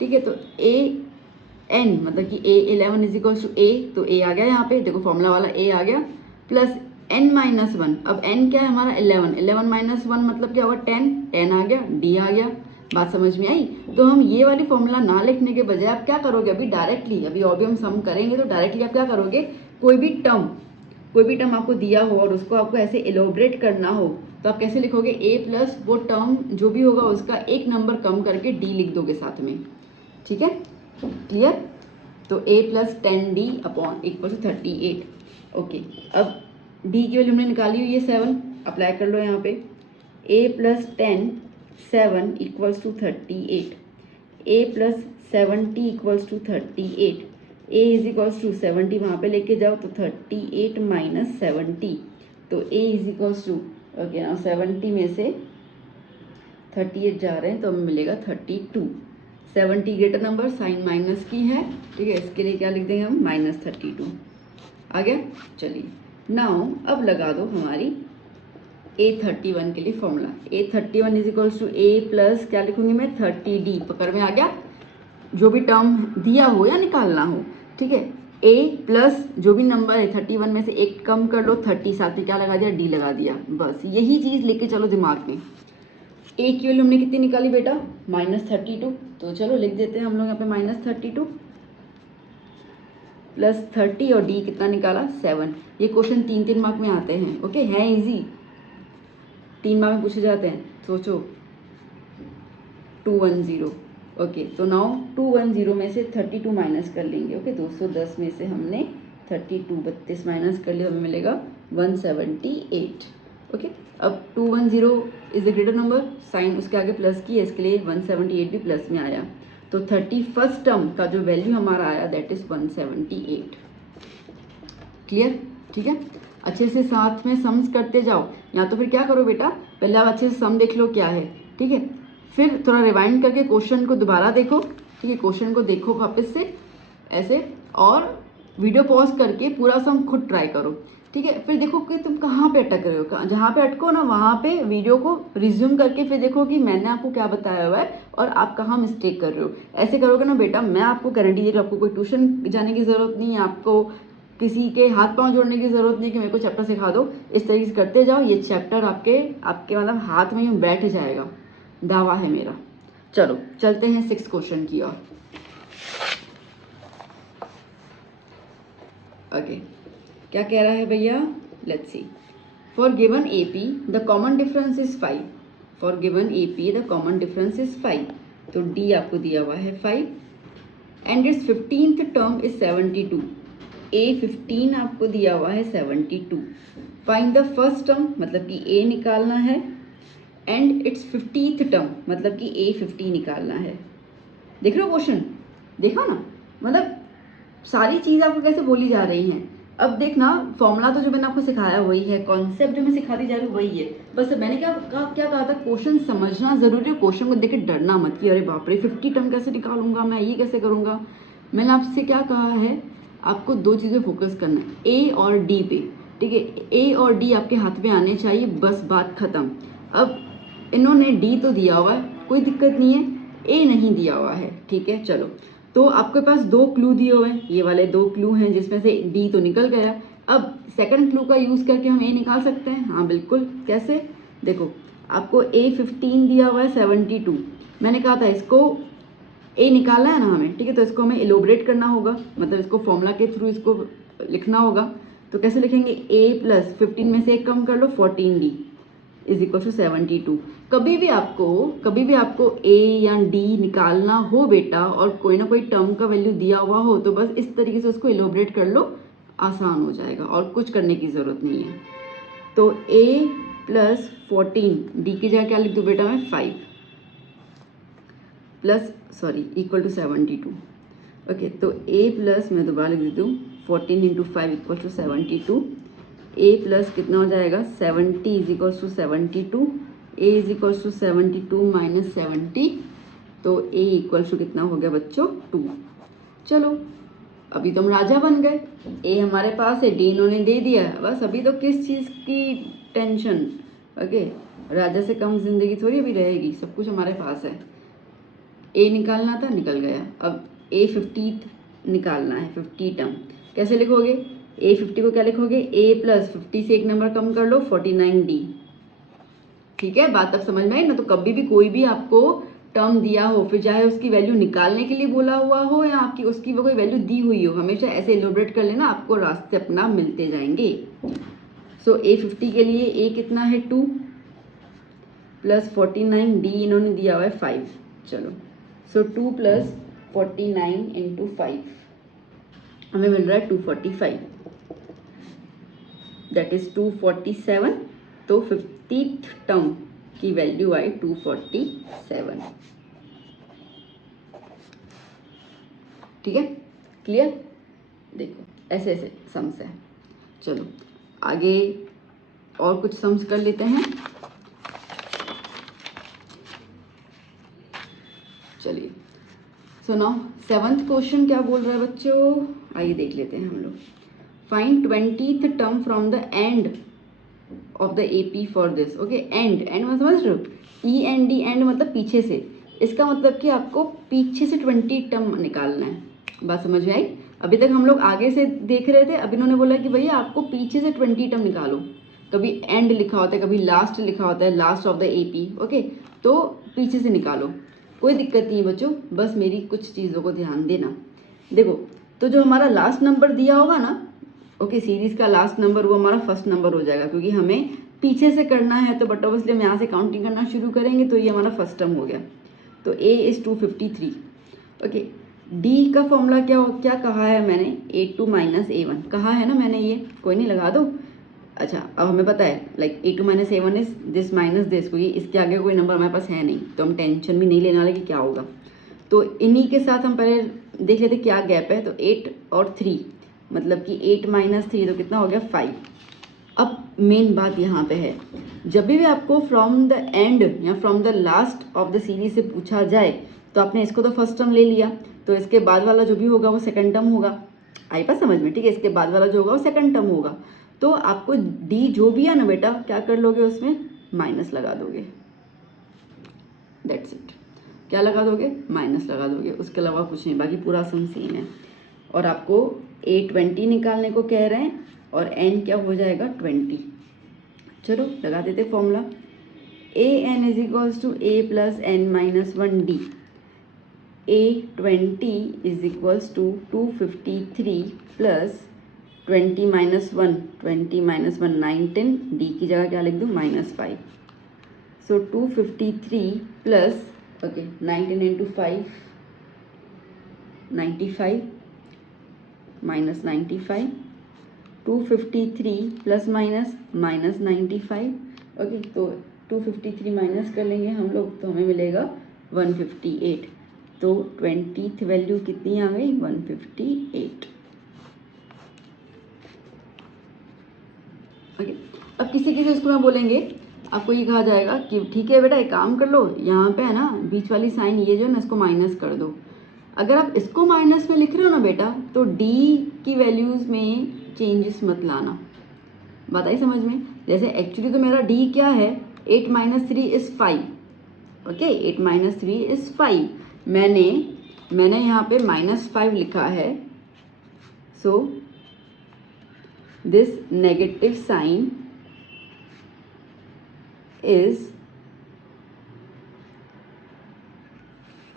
ठीक है, तो AN मतलब कि A11 is equals to A, तो A आ गया यहाँ पे, देखो फॉर्मूला वाला A आ गया, प्लस N माइनस 1, अब N क्या है हमारा, 11 माइनस 1 मतलब क्या होगा, 10 आ गया, D आ गया। बात समझ में आई? तो हम ये वाली फॉर्मूला ना लिखने के बजाय आप क्या करोगे, अभी डायरेक्टली, अभी और भी हम सम करेंगे तो डायरेक्टली आप क्या करोगे, कोई भी टर्म आपको दिया हो और उसको आपको ऐसे एलोबरेट करना हो, तो आप कैसे लिखोगे, A प्लस वो टर्म जो भी होगा उसका एक नंबर कम करके D लिख दोगे साथ में। ठीक है, क्लियर? तो A + 10D upon equal to 38। Okay, अब D की वैल्यू हमने निकाली हुई है 7, अप्लाई कर लो यहाँ पे। A + 10 7 equals to 38, A + 70 equals to 38, A is equals to 70 वहाँ पे लेके जाओ तो 38 माइनस 70, तो A is equals to, okay ना, 70 में से 38 जा रहे हैं तो हमें मिलेगा 32। 70 ग्रेटर नंबर, साइन माइनस की है, ठीक है, इसके लिए क्या लिख देंगे हम, -32 आ गया। चलिए नाउ अब लगा दो हमारी A31 के लिए formula A31 is equals to A plus क्या लिखूंगी मैं 30D, पकड़ में आ गया, जो भी टर्म दिया हो या निकालना हो, ठीक है। A प्लस जो भी नंबर है 31 में से एक कम कर लो, 30 साथ में क्या लगा दिया, D लगा दिया, बस यही चीज़ लेके चलो दिमाग में। A की वैल्यू हमने कितनी निकाली बेटा, -32, तो चलो लिख देते हैं हम लोग यहाँ पे -32 प्लस 30 और D कितना निकाला 7। ये क्वेश्चन 3-3 मार्क में आते हैं, ओके, है इजी, 3 मार्क में पूछे जाते हैं, सोचो 210, ओके। तो नाउ 210 में से 32 माइनस कर लेंगे, ओके। 210 में से हमने 32 माइनस कर लिया, हमें मिलेगा 178, ओके। अब 210 is the greater number, sign उसके आगे प्लस की है, इसके लिए 178 भी प्लस में आया, तो 31st टर्म का जो वैल्यू हमारा आया दैट इज 178। क्लियर, ठीक है। अच्छे से साथ में सम्स करते जाओ, या तो फिर क्या करो बेटा, पहले आप अच्छे से सम देख लो क्या है, ठीक है, फिर थोड़ा रिवाइंड करके क्वेश्चन को दोबारा देखो, ठीक है, क्वेश्चन को देखो वापस से ऐसे, और वीडियो पॉज करके पूरा सम खुद ट्राई करो, ठीक है। फिर देखो कि तुम कहाँ पे अटक रहे हो, जहाँ पे अटको ना वहाँ पे वीडियो को रिज्यूम करके फिर देखो कि मैंने आपको क्या बताया हुआ है और आप कहाँ मिस्टेक कर रहे हो। ऐसे करोगे ना बेटा, मैं आपको गारंटी दे रही हूँ, आपको कोई ट्यूशन जाने की ज़रूरत नहीं है, आपको किसी के हाथ पांव जोड़ने की ज़रूरत नहीं कि मेरे को चैप्टर सिखा दो, इस तरीके से करते जाओ, ये चैप्टर आपके आपके मतलब हाथ में यूँ बैठ जाएगा, दावा है मेरा। चलो चलते हैं 6th क्वेश्चन की ओर। ओके, क्या कह रहा है भैया, let's see. For given AP the common difference is 5, for given AP the common difference is 5, तो D आपको दिया हुआ है 5 and it's 15th term is 72, A15 आपको दिया हुआ है 72, फाइंड द फर्स्ट टर्म मतलब कि A निकालना है एंड इट्स 50th टर्म मतलब कि A50 निकालना है। देख रहे हो क्वेश्चन, देखो ना, मतलब सारी चीज़ आपको कैसे बोली जा रही हैं। अब देखना, फॉर्मूला तो जो मैंने आपको सिखाया वही है, कॉन्सेप्ट जो मैं सिखाती जा रही हूँ वही है, बस मैंने क्या कहा था, क्वेश्चन समझना जरूरी है, क्वेश्चन को देख के डरना मत कि अरे बाप रे 50 टर्म कैसे निकालूंगा मैं, ये कैसे करूँगा। मैंने आपसे क्या कहा है, आपको 2 चीज़ें फोकस करना है, A और D पे, ठीक है। A और D आपके हाथ में आने चाहिए, बस बात खत्म। अब इन्होंने D तो दिया हुआ है, कोई दिक्कत नहीं है, A नहीं दिया हुआ है, ठीक है। चलो, तो आपके पास 2 क्लू दिए हुए हैं, ये वाले 2 क्लू हैं जिसमें से D तो निकल गया। अब सेकंड क्लू का यूज़ करके हम A निकाल सकते हैं, हाँ बिल्कुल, कैसे, देखो आपको A15 दिया हुआ है 72, मैंने कहा था इसको A निकालना है ना हमें, ठीक है, तो इसको हमें एलोबरेट करना होगा, मतलब इसको फॉर्मूला के थ्रू इसको लिखना होगा। तो कैसे लिखेंगे, A प्लस 15 में से एक कम कर लो 14D इज इक्वल टू 72। कभी भी आपको A या D निकालना हो बेटा और कोई ना कोई टर्म का वैल्यू दिया हुआ हो तो बस इस तरीके से उसको एलोबरेट कर लो, आसान हो जाएगा और कुछ करने की ज़रूरत नहीं है। तो A प्लस 14, D की जगह क्या लिख दूँ बेटा मैं 5 प्लस इक्वल टू 72, ओके। तो A प्लस मैं दोबारा लिख देती हूँ 14 into 5 equal to 72, A plus कितना हो जाएगा 70 is equals to 72, A is equals to 72 minus 70, तो A इक्वल्स टू कितना हो गया बच्चों 2। चलो अभी तो हम राजा बन गए, A हमारे पास है, D इन्होंने दे दिया, बस अभी तो किस चीज़ की टेंशन, ओके। राजा से कम जिंदगी थोड़ी अभी रहेगी, सब कुछ हमारे पास है। A निकालना था, निकल गया। अब A50 निकालना है, 50 टर्म कैसे लिखोगे, A50 को क्या लिखोगे, A प्लस 50 से एक नंबर कम कर लो 49D, ठीक है। बात अब समझ में आई ना। तो कभी भी कोई भी आपको टर्म दिया हो, फिर चाहे उसकी वैल्यू निकालने के लिए बोला हुआ हो या आपकी उसकी वो कोई वैल्यू दी हुई हो, हमेशा ऐसे एलोबरेट कर लेना, आपको रास्ते अपना मिलते जाएंगे। सो A50 के लिए A कितना है 2 प्लस 49D इन्होंने दिया हुआ है 5, चलो। सो 2 प्लस 49 इंटू 5 हमें मिल रहा है 245, दैट इज 247। तो 50th टर्म की वैल्यू आई 247, ठीक है, क्लियर। देखो ऐसे ऐसे सम्स है। चलो आगे और कुछ सम्स कर लेते हैं। चलिए सुनो, 7th क्वेश्चन क्या बोल रहा है बच्चों, आइए देख लेते हैं हम लोग। Find 20th term from the end of the A P for this. Okay, and मतलब समझ रहे हो, ई एन डी, एंड मतलब पीछे से, इसका मतलब कि आपको पीछे से 20 टर्म निकालना है। बात समझ में आई? अभी तक हम लोग आगे से देख रहे थे, अभी इन्होंने बोला कि भैया आपको पीछे से 20 टर्म निकालो। कभी एंड लिखा होता है, कभी लास्ट लिखा होता है, last of the A P. Okay, तो पीछे से निकालो, कोई दिक्कत नहीं है बच्चों, बस मेरी कुछ चीज़ों को ध्यान देना। देखो, तो जो हमारा लास्ट नंबर दिया होगा ना, ओके, सीरीज़ का लास्ट नंबर वो हमारा फर्स्ट नंबर हो जाएगा, क्योंकि हमें पीछे से करना है, तो बट ऑब्वियसली हम यहाँ से काउंटिंग करना शुरू करेंगे, तो ये हमारा फर्स्ट टर्म हो गया। तो A इज़ 253। ओके, D का फॉर्मूला क्या कहा है मैंने, A2 माइनस A1 कहा है ना मैंने, ये कोई नहीं, लगा दो। अच्छा, अब हमें पता है like A2 minus A1 is this minus this, क्योंकि इसके आगे कोई नंबर हमारे पास है नहीं, तो हम टेंशन भी नहीं लेने वाले कि क्या होगा। तो इन्हीं के साथ हम पहले देख लेते क्या गैप है। तो 8 और 3 मतलब कि 8 माइनस 3 तो कितना हो गया, 5। अब मेन बात यहाँ पे है, जब भी आपको फ्रॉम द एंड या from the last of the series से पूछा जाए, तो आपने इसको तो फर्स्ट टर्म ले लिया, तो इसके बाद वाला जो भी होगा वो सेकंड टर्म होगा। आई बात समझ में? ठीक है, इसके बाद वाला जो होगा वो सेकंड टर्म होगा। तो आपको डी जो भी है ना बेटा, क्या कर लोगे, उसमें माइनस लगा दोगे, दैट्स इट। क्या लगा दोगे, माइनस लगा दोगे, उसके अलावा कुछ नहीं, बाकी पूरा सम सेम है। और आपको A20 निकालने को कह रहे हैं, और n क्या हो जाएगा, 20। चलो लगा देते formula. an is equals to a plus n minus 1d। A20 is equals to 253 plus 20 minus 1, 20 minus 1 9 10, d की जगह क्या लिख दूँ, -5। सो 253 plus, okay, 19 into 5 95 minus 95, 253 plus minus -95। Okay, तो 253 माइनस कर लेंगे हम लोग, तो हमें मिलेगा 158। तो 20th वैल्यू कितनी आ गई, 158। ओके, अब किसी किसी स्कूल में बोलेंगे, आपको ये कहा जाएगा कि ठीक है बेटा, एक काम कर लो, यहाँ पे है ना बीच वाली साइन ये जो है ना, इसको माइनस कर दो। अगर आप इसको माइनस में लिख रहे हो ना बेटा, तो d की वैल्यूज़ में चेंजेस मत लाना। बात आई समझ में? जैसे एक्चुअली तो मेरा d क्या है, 8 minus 3 is 5। Okay, 8 minus 3 is 5। मैंने यहाँ पे -5 लिखा है। So this negative sign is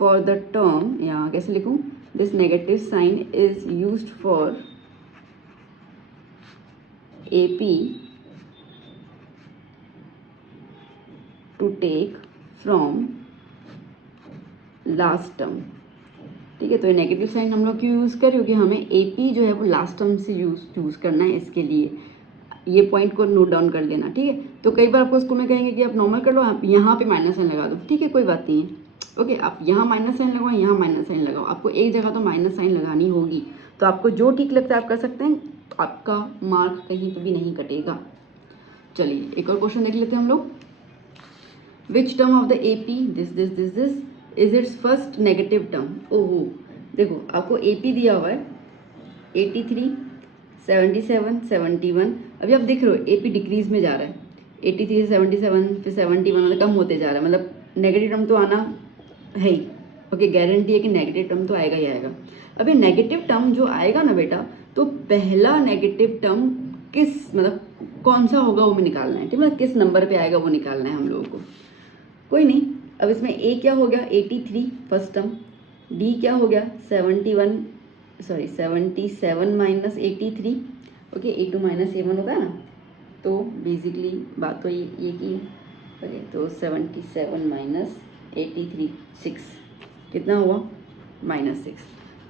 for the term, यहाँ कैसे लिखूँ, this negative sign is used for AP to take from last term। ठीक है, तो ये नेगेटिव साइन हम लोग क्यों यूज़ करें, क्योंकि हमें AP जो है वो लास्ट टर्म से यूज़ करना है। इसके लिए ये पॉइंट को नोट डाउन कर लेना, ठीक है। तो कई बार आपको स्कूल में कहेंगे कि आप नॉर्मल कर लो, आप यहाँ पे माइनस साइन लगा दो, ठीक है, कोई बात नहीं है। ओके, आप यहाँ माइनस साइन लगाओ, यहाँ माइनस साइन लगाओ, आपको एक जगह तो माइनस साइन लगानी होगी। तो आपको जो ठीक लगता है आप कर सकते हैं, आपका मार्क कहीं पर भी नहीं कटेगा। चलिए एक और क्वेश्चन देख लेते हैं हम लोग। Which term of the A P this is it's first negative term. ओहो, देखो आपको ए पी दिया हुआ है 83, 77, 71। अभी आप देख रहे हो ए पी डिक्रीज में जा रहा है, 83 से 77 फिर 71, मतलब कम होते जा रहा है, मतलब नेगेटिव टर्म तो आना है ही। ओके, गारंटी है कि नेगेटिव टर्म तो आएगा ही आएगा। अभी नेगेटिव टर्म जो आएगा ना बेटा, तो पहला नेगेटिव टर्म किस, मतलब कौन सा होगा वो निकालना है, ठीक है, मतलब किस नंबर पे आएगा वो निकालना है हम लोगों को। कोई नहीं, अब इसमें ए क्या हो गया, 83 फर्स्ट टर्म, डी क्या हो गया 77 minus 83। Okay, A2 minus A1 होता है ना, तो बेसिकली बात तो ये की। ओके, तो 77 माइनस 83 6, कितना हुआ, -6।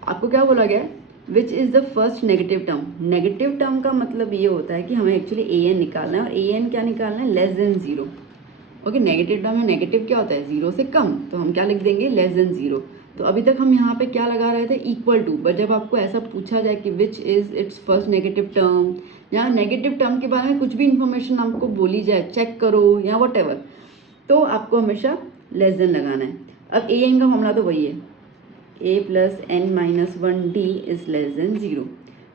आपको क्या बोला गया, which is the first negative term. Negative term का मतलब ये होता है कि हमें एक्चुअली an निकालना है, और an क्या निकालना है, less than 0। Okay, negative term है, नेगेटिव क्या होता है, 0 से कम, तो हम क्या लिख देंगे, लेस देन 0। तो अभी तक हम यहाँ पे क्या लगा रहे थे, इक्वल टू। बट जब आपको ऐसा पूछा जाए कि which is it's first negative term, या नेगेटिव टर्म के बारे में कुछ भी इन्फॉर्मेशन आपको बोली जाए, चेक करो या वट एवर, तो आपको हमेशा लेस देन लगाना है। अब ए एन का फॉर्मूला तो वही है, a plus n minus 1d is less than 0।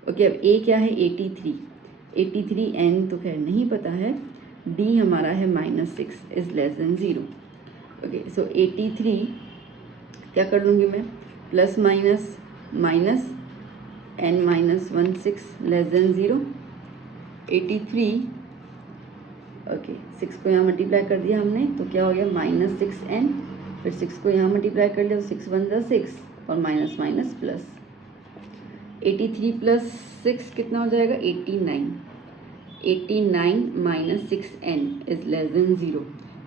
Okay, अब a क्या है, 83 n तो खैर नहीं पता है, डी हमारा है -6 इज़ लेस देन 0। ओके, सो 83 क्या कर लूँगी मैं, plus minus minus n-1 6 less than 0। 83 okay, 6 को यहाँ मल्टीप्लाई कर दिया हमने तो क्या हो गया -6n, फिर 6 को यहाँ मल्टीप्लाई कर लिया तो 6 1 ज़ा 6 और माइनस माइनस प्लस। 83 प्लस 6 कितना हो जाएगा 89। 89 minus 6n is less than 0।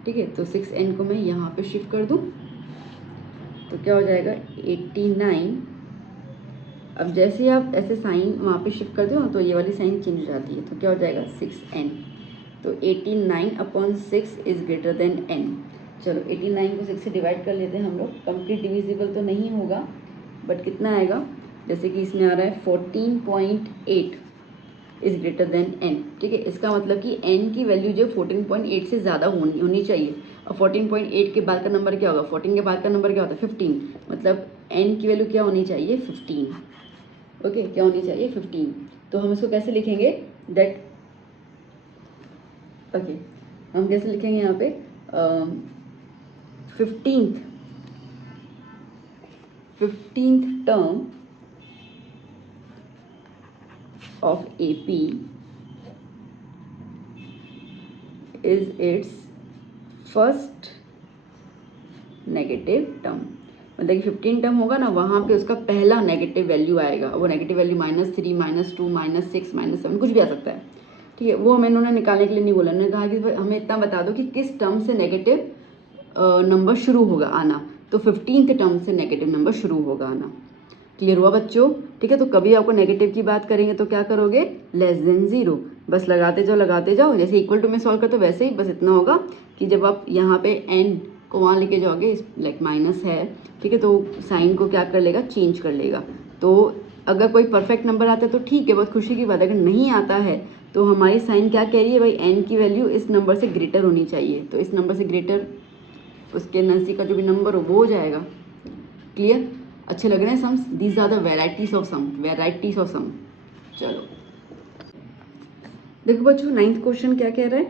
ठीक है, तो 6n को मैं यहाँ पे शिफ्ट कर दूँ तो क्या हो जाएगा 89। अब जैसे ही आप ऐसे साइन वहाँ पे शिफ्ट कर दो तो ये वाली साइन चेंज हो जाती है, तो क्या हो जाएगा 6n। तो 89/6 इज़ ग्रेटर देन n। चलो 89 को 6 से डिवाइड कर लेते हैं हम लोग। कंप्लीट डिविजिबल तो नहीं होगा बट कितना आएगा, जैसे कि इसमें आ रहा है 14.8 इज़ ग्रेटर देन n। ठीक है, इसका मतलब कि n की वैल्यू जो 14.8 से ज़्यादा होनी चाहिए। और 14.8 के बाद का नंबर क्या होगा, 14 के बाद का नंबर क्या होता है 15, मतलब n की वैल्यू क्या होनी चाहिए 15। ओके, क्या होनी चाहिए 15। तो हम इसको कैसे लिखेंगे दैट, ओके हम कैसे लिखेंगे यहाँ पे 15th term of AP is it's first negative term. मतलब कि 15 टर्म होगा ना, वहाँ पे उसका पहला नेगेटिव वैल्यू आएगा। वो नेगेटिव वैल्यू -3 -2 -6 -7 कुछ भी आ सकता है। ठीक है, वो हमें इन्होंने निकालने के लिए नहीं बोला, उन्होंने कहा कि हमें इतना बता दो कि किस टर्म से नेगेटिव नंबर शुरू होगा आना। तो 15th टर्म से नेगेटिव नंबर शुरू होगा आना। क्लियर हुआ बच्चों? ठीक है, तो कभी आपको नेगेटिव की बात करेंगे तो क्या करोगे, लेस देन 0 बस लगाते जाओ। जैसे इक्वल टू में सॉल्व करते हो वैसे ही, बस इतना होगा कि जब आप यहाँ पे n को वहाँ लेके जाओगे, लाइक माइनस है, ठीक है, तो साइन को क्या कर लेगा, चेंज कर लेगा। तो अगर कोई परफेक्ट नंबर आता है तो ठीक है, बहुत खुशी की बात है। अगर नहीं आता है तो हमारी साइन क्या कह रही है भाई, n की वैल्यू इस नंबर से ग्रेटर होनी चाहिए। तो इस नंबर से ग्रेटर उसके नज़दीक का जो भी नंबर हो वो हो जाएगा। क्लियर? अच्छे लग रहे हैं sums? These are the varieties of sum. चलो देखो बच्चों, 9th क्वेश्चन क्या कह रहा है,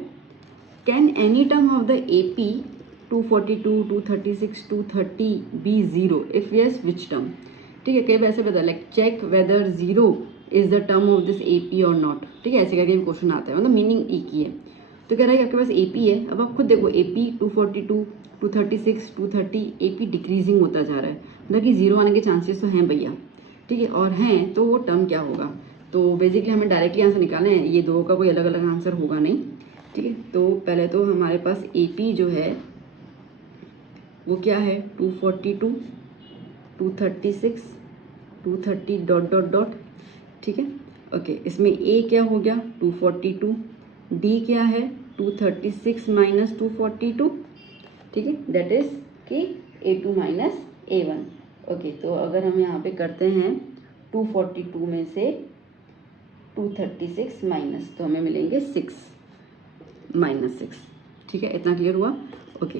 can any term of the AP 242 236 230 be 0, if yes which term. ठीक है, कई बार ऐसे बता like check whether 0 is the term of this AP और नॉट। ठीक है, ऐसे करके क्वेश्चन आता है, मतलब मीनिंग एक ही है। तो कह रहा है कि आपके पास AP है। अब आप खुद देखो AP 242 236 230 AP डिक्रीजिंग होता जा रहा है, मतलब कि 0 आने के चांसेस तो हैं भैया। ठीक है, और हैं तो वो टर्म क्या होगा। तो बेसिकली हमें डायरेक्टली आंसर निकालना है, ये दो का कोई अलग अलग आंसर होगा नहीं। ठीक है, तो पहले तो हमारे पास AP जो है वो क्या है 242 236 230 डॉट डॉट डॉट। ठीक है, ओके, इसमें A क्या हो गया 242, D क्या है 236 माइनस 242। ठीक है, दैट इज कि A2 माइनस A1। ओके, तो अगर हम यहाँ पे करते हैं 242 में से 236 माइनस, तो हमें मिलेंगे 6 -6। ठीक है, इतना क्लियर हुआ। ओके,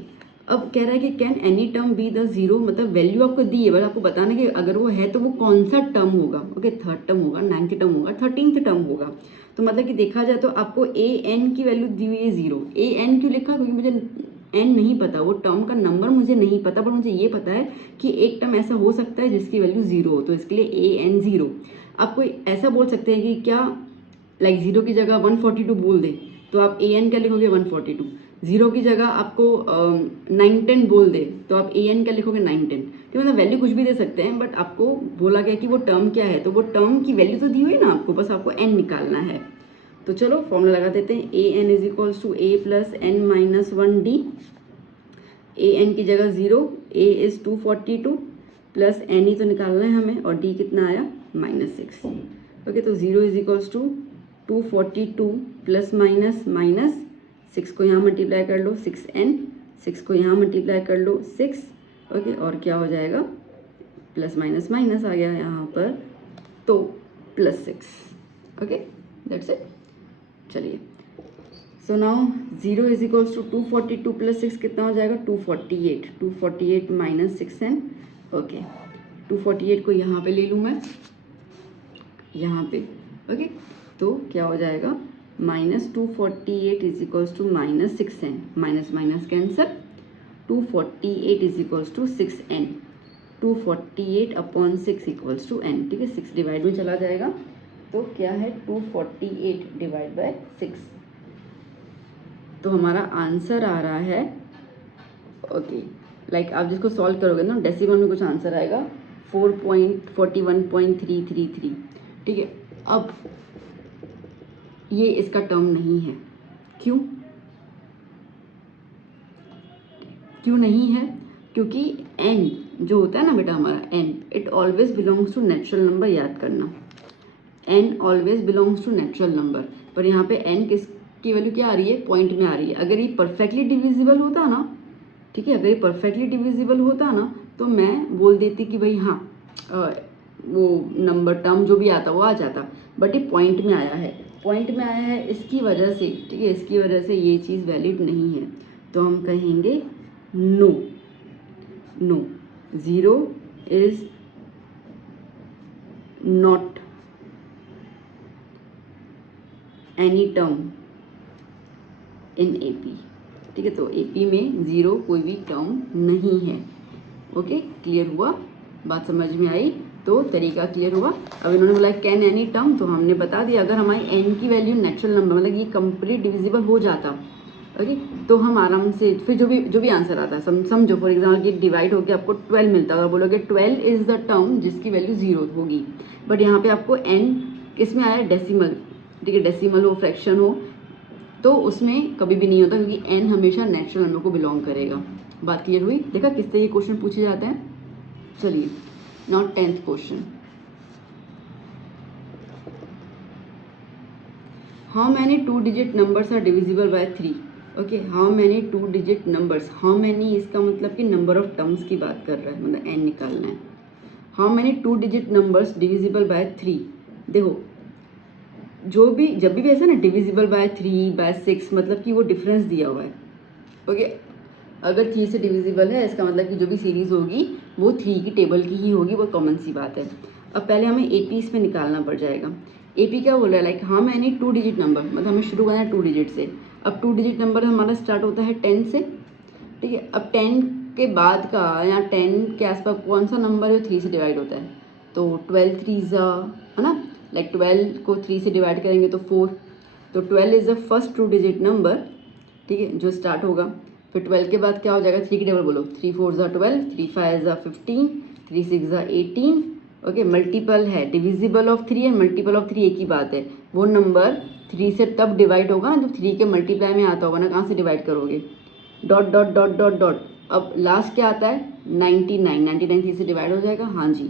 अब कह रहा है कि can any term be the 0, मतलब वैल्यू आपको दी है, बस आपको बताना कि अगर वो है तो वो कौन सा टर्म होगा। ओके, 3rd टर्म होगा, 9th टर्म होगा, 13th टर्म होगा। तो मतलब कि देखा जाए तो आपको an की वैल्यू दी हुई है 0। an क्यों लिखा, क्योंकि मुझे n नहीं पता, वो टर्म का नंबर मुझे नहीं पता, पर मुझे ये पता है कि एक टर्म ऐसा हो सकता है जिसकी वैल्यू 0 हो, तो इसके लिए an 0। आप कोई ऐसा बोल सकते हैं कि क्या लाइक 0 की जगह 142 बोल दे तो आप an क्या लिखोगे 142। 0 की जगह आपको 910 बोल दे तो आप an क्या लिखोगे 910। तो मतलब वैल्यू कुछ भी दे सकते हैं, बट आपको बोला गया कि वो टर्म क्या है, तो वो टर्म की वैल्यू तो दी हुई है ना आपको, बस आपको n निकालना है। तो चलो फॉर्मूला लगा देते हैं, an is equals to a plus n minus 1d। an की जगह 0, a इज 242 प्लस n ही तो निकालना है हमें, और d कितना आया -6। ओके, तो 0 is equals to 242 plus minus minus 6 को यहाँ मल्टीप्लाई कर लो 6n, 6 को यहाँ मल्टीप्लाई कर लो 6। ओके, और क्या हो जाएगा, प्लस माइनस माइनस आ गया यहाँ पर, तो +6। Okay, that's it. चलिए, so now 0 is equals to 242 plus 6 कितना हो जाएगा 248, 248 माइनस 6n। ओके, 248 को यहाँ पे ले लूँ मैं, यहाँ पे। ओके, तो क्या हो जाएगा minus 248 is equals to minus 6n, minus minus cancel, 248 is equals to 6n, 248 upon 6 equals to n, ठीक है, 6 डिवाइड में चला जाएगा तो क्या है 248 डिवाइड बाय 6, तो हमारा आंसर आ रहा है ओके लाइक आप जिसको सॉल्व करोगे ना डेसिमल में कुछ आंसर आएगा 4.41.333, ठीक है। अब ये इसका टर्म नहीं है, क्यों नहीं है? क्योंकि n जो होता है ना बेटा हमारा n, it always belongs to natural number, याद करना n always belongs to natural number. पर यहाँ पे n किसकी वैल्यू क्या आ रही है? पॉइंट में आ रही है। अगर ये परफेक्टली डिविजिबल होता ना, ठीक है, अगर ये परफेक्टली डिविजिबल होता ना तो मैं बोल देती कि भाई हाँ वो नंबर टर्म जो भी आता वो आ जाता, बट ये पॉइंट में आया है, पॉइंट में आया है इसकी वजह से, ठीक है, इसकी वजह से ये चीज़ वैलिड नहीं है। तो हम कहेंगे no, no, 0 is not any term in AP, ठीक है। तो AP में 0 कोई भी टर्म नहीं है। ओके, क्लियर हुआ? बात समझ में आई? तो तरीका क्लियर हुआ। अब इन्होंने बोला कैन एनी टर्म, तो हमने बता दिया अगर हमारी n की वैल्यू नेचुरल नंबर मतलब ये कंप्लीट डिविजिबल हो जाता, ओके, तो हम आराम से फिर जो भी आंसर आता समझो फॉर एग्जाम्पल कि डिवाइड होकर आपको 12 मिलता है, बोलोगे 12 इज द टर्म जिसकी वैल्यू 0 होगी, बट यहाँ पे आपको n किस में आया? डेसिमल, ठीक है, डेसिमल हो, फ्रैक्शन हो, तो उसमें कभी भी नहीं होता क्योंकि n हमेशा नेचुरल नंबर को बिलोंग करेगा। बात क्लियर हुई? देखा किससे ये क्वेश्चन पूछे जाते हैं। चलिए now 10th question, how many 2-डिजिट numbers are divisible by 3? Okay, how many 2-डिजिट नंबर्स, हाउ मैनी इसका मतलब कि नंबर ऑफ टर्म्स की बात कर रहा है, मतलब n निकालना है। हाउ मैनी 2-डिजिट नंबर्स डिविजिबल बाय 3? देखो जब भी ऐसा ना डिविजिबल बाय 3 बाय 6 मतलब कि वो डिफरेंस दिया हुआ है, ओके। अगर 3 से डिविजिबल है इसका मतलब कि जो भी सीरीज होगी वो 3 की टेबल की ही होगी, वो कॉमन सी बात है। अब पहले हमें AP इसमें निकालना पड़ जाएगा। AP क्या बोल रहा है? लाइक हाउ मैनी 2-डिजिट नंबर, मतलब हमें शुरू करना है 2 डिजिट से। अब 2-डिजिट नंबर हमारा स्टार्ट होता है 10 से, ठीक है। अब 10 के बाद का या 10 के आसपास कौन सा नंबर है? 3 से डिवाइड होता है, तो 12 3 है ना, लाइक 12 को 3 से डिवाइड करेंगे तो 4, तो 12 इज़ द फर्स्ट 2-डिजिट नंबर, ठीक है, जो स्टार्ट होगा। फिर 12 के बाद क्या हो जाएगा? 3 की टेबल बोलो, 3 4 ज़ा 12, 3 5 ज़ा 15, 3 6 ज़ा 18, ओके। मल्टीपल है, डिविजिबल ऑफ 3 है, मल्टीपल ऑफ 3 एक ही बात है। वो नंबर 3 से तब डिवाइड होगा ना जब 3 के मल्टीप्लाई में आता होगा ना, कहाँ से डिवाइड करोगे? Dot dot dot dot dot. अब लास्ट क्या आता है? 99, 99 3 से डिवाइड हो जाएगा, हाँ जी,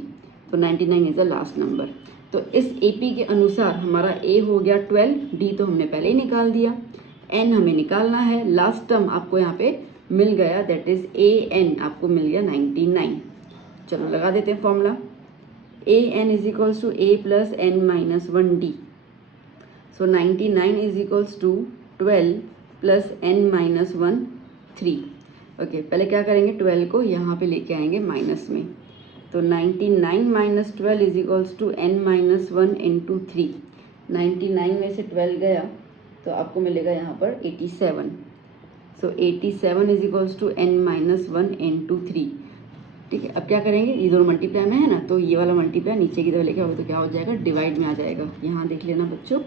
तो 99 इज़ द लास्ट नंबर। तो इस AP के अनुसार हमारा A हो गया 12, D तो हमने पहले ही निकाल दिया, N हमें निकालना है। लास्ट टर्म आपको यहाँ पे मिल गया, दैट इज AN आपको मिल गया 99। चलो लगा देते हैं formula, AN is equals to A plus N minus 1D, so 99 is equals to 12 plus N minus 1 3। Okay, पहले क्या करेंगे? 12 को यहाँ पे लेके आएंगे माइनस में, तो 99 minus 12 is equals to N minus 1 into 3। 99 में से 12 गया तो आपको मिलेगा यहाँ पर 87, so 87 is equals to N minus 1 into 3, ठीक है। अब क्या करेंगे? ये दोनों मल्टीप्लाई में है ना, तो ये वाला मल्टीप्लाई नीचे की तरफ लेके आओगे तो क्या हो जाएगा? डिवाइड में आ जाएगा। यहाँ देख लेना बच्चों,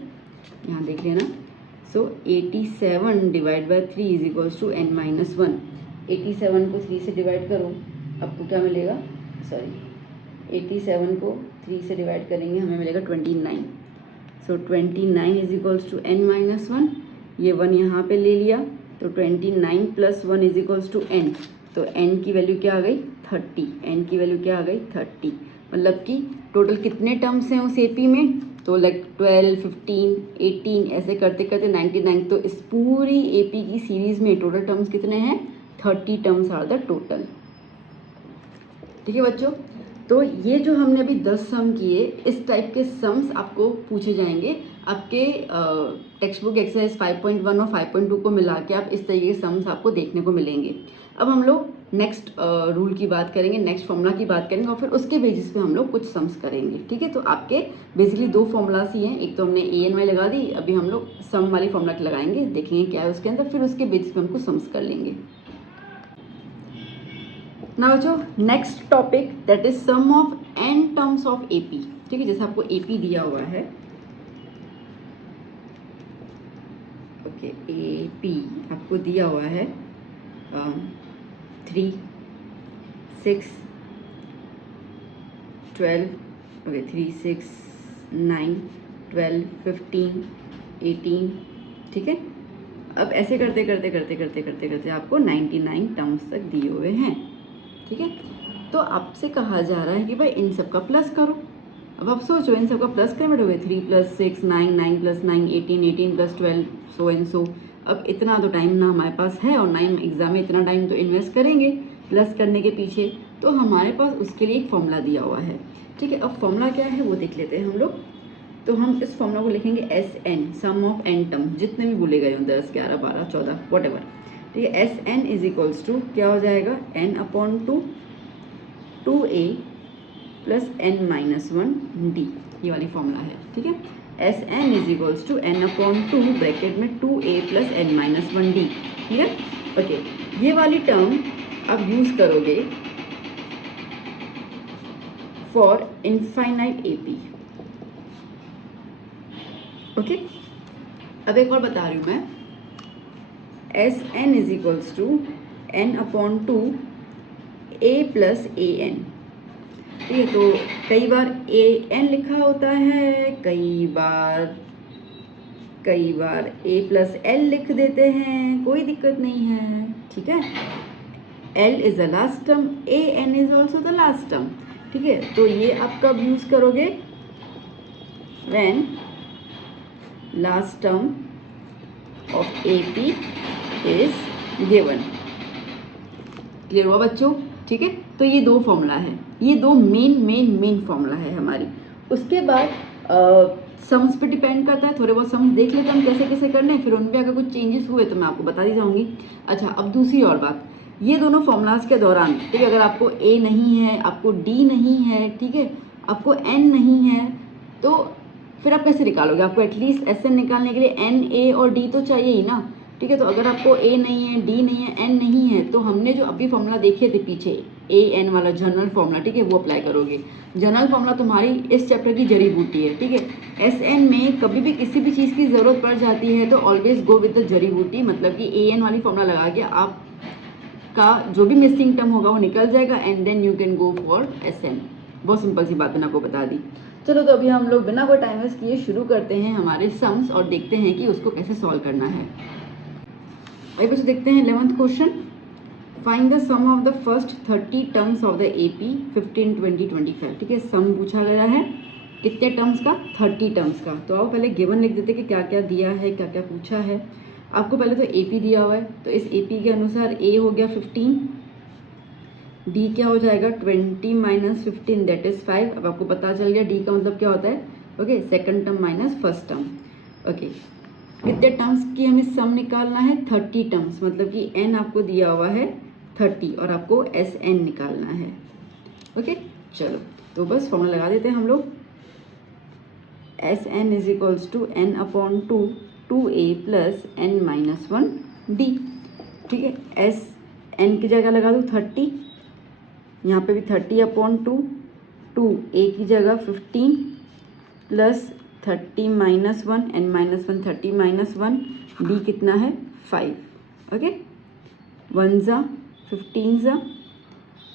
यहाँ देख लेना, so 87 divide by 3 is equals to N minus 1। 87 को 3 से डिवाइड करो, आपको क्या मिलेगा? सॉरी, 87 को 3 से डिवाइड करेंगे हमें मिलेगा 29, so 29 is equals to N minus 1, ये 1 यहाँ पे ले लिया, तो 29 plus 1 is equals to N, तो N की वैल्यू क्या आ गई? 30, N की वैल्यू क्या आ गई? 30। मतलब कि टोटल कितने टर्म्स हैं उस AP में? तो लाइक 12 15 18 ऐसे करते करते 99, तो इस पूरी AP की सीरीज़ में टोटल टर्म्स कितने हैं? 30 टर्म्स आर द टोटल, ठीक है बच्चों। तो ये जो हमने अभी 10 सम किए, इस टाइप के सम्स आपको पूछे जाएंगे आपके टेक्स्ट बुक एक्सरसाइज 5.1 और 5.2 को मिला के, आप इस तरीके के सम्स आपको देखने को मिलेंगे। अब हम लोग नेक्स्ट रूल की बात करेंगे, नेक्स्ट फॉर्मूला की बात करेंगे और फिर उसके बेसिस पे हम लोग कुछ सम्स करेंगे। ठीक है, तो आपके बेसिकली दो फॉर्मूलास ही हैं, एक तो हमने ए एन वाई लगा दी, अभी हम लोग सम वाली फॉर्मूला लगाएंगे, देखेंगे क्या है उसके अंदर, फिर उसके बेसिस पे हमको सम्स कर लेंगे। ना बच्चों, next topic that is sum of n terms of AP. ठीक है, जैसे आपको एपी दिया हुआ है, ओके, एपी आपको दिया हुआ है 3, 6, 12, ओके 3, 6, 9, 12, 15, 18, ठीक है। अब ऐसे करते करते करते करते करते करते आपको 99 टर्म्स तक दिए हुए हैं। ठीक है, तो आपसे कहा जा रहा है कि भाई इन सब का प्लस करो। अब आप सोचो इन सब का प्लस कर बैठोगे, 3 + 6 9, 9 + 9 18, 18 + 12 सो एंड सो। अब इतना तो टाइम ना हमारे पास है और ना ही एग्जाम में इतना टाइम तो इन्वेस्ट करेंगे प्लस करने के पीछे, तो हमारे पास उसके लिए एक फॉर्मूला दिया हुआ है। ठीक है, अब फॉर्मूला क्या है वो देख लेते हैं हम लोग। तो हम इस फॉर्मूला को लिखेंगे S n, sum of n term, जितने भी बोले गए हों 10, 11, 12, 14 वॉट एवर। ठीक है, S N is equals to क्या हो जाएगा, n/2 2a + n-1d, ये वाली फॉर्मूला है। ठीक है, S N is equals to n/2 bracket में 2a + n-1d। क्लियर? ओके, ये वाली टर्म आप यूज करोगे फॉर इनफाइनाइट एपी। ओके, अब एक और बता रही हूँ मैं, S N is equals to n/2 a + an। ठीक है, तो कई बार ए एन लिखा होता है, कई बार ए + एल लिख देते हैं, कोई दिक्कत नहीं है। ठीक है, L is the last term, a N is also the last term. ठीक है, तो ये आप कब यूज करोगे, when last term of AP is given. Clear हुआ बच्चों? ठीक है, तो ये दो फॉर्मूला है, ये दो मेन फॉर्मूला है हमारी। उसके बाद सम्स पे डिपेंड करता है, थोड़े बहुत सम्स देख लेते हैं हम कैसे कैसे करने हैं, फिर उनमें अगर कुछ चेंजेस हुए तो मैं आपको बता दी जाऊंगी। अच्छा, अब दूसरी और बात, ये दोनों फॉर्मूलाज के दौरान, ठीक है, अगर आपको ए नहीं है, आपको डी नहीं है, ठीक है, आपको एन नहीं है, तो फिर आप कैसे निकालोगे? आपको एटलीस्ट एस एन निकालने के लिए एन, ए और डी तो चाहिए ही ना। ठीक है, तो अगर आपको ए नहीं है, डी नहीं है, एन नहीं है, तो हमने जो अभी फॉर्मूला देखे थे पीछे ए एन वाला जनरल फॉर्मूला, ठीक है, वो अप्लाई करोगे। जनरल फॉर्मूला तुम्हारी इस चैप्टर की जड़ी बूटी है। ठीक है, एस एन में कभी भी किसी भी चीज़ की ज़रूरत पड़ जाती है तो ऑलवेज गो विद द जड़ी बूटी, मतलब कि ए एन वाली फॉर्मूला लगा के आपका जो भी मिसिंग टर्म होगा वो निकल जाएगा and then you can go for S n. बहुत सिंपल सी बात मैंने आपको बता दी। चलो, तो अभी हम लोग बिना कोई टाइम वेस्ट किए शुरू करते हैं हमारे सम्स और देखते हैं कि उसको कैसे सॉल्व करना है। एक बच्चे देखते हैं 11th question, find the sum of the first 30 terms of the AP 15, 20, 25। ठीक है, सम पूछा गया है कितने टर्म्स का, 30 टर्म्स का। तो आओ पहले गिवन लिख देते कि क्या क्या दिया है, क्या क्या पूछा है। आपको पहले तो एपी दिया हुआ है, तो इस एपी के अनुसार ए हो गया 15, डी क्या हो जाएगा 20 - 15 दैट इज 5। अब आपको पता चल गया डी का मतलब क्या होता है, okay, second term minus first term. Okay, कितने टर्म्स की हमें सम निकालना है, 30 टर्म्स, मतलब कि एन आपको दिया हुआ है 30 और आपको एस एन निकालना है। ओके, चलो तो बस फॉर्मूला लगा देते हैं हम लोग, S N is equals to n/2 2a + n-1d। ठीक है, एस एन की जगह लगा दूँ 30, यहाँ पे भी 30/2, 2a की जगह 15 + 30 - 1 n-1 30 - 1 d कितना है 5। ओके, 1 ज़ा 15 ज़ा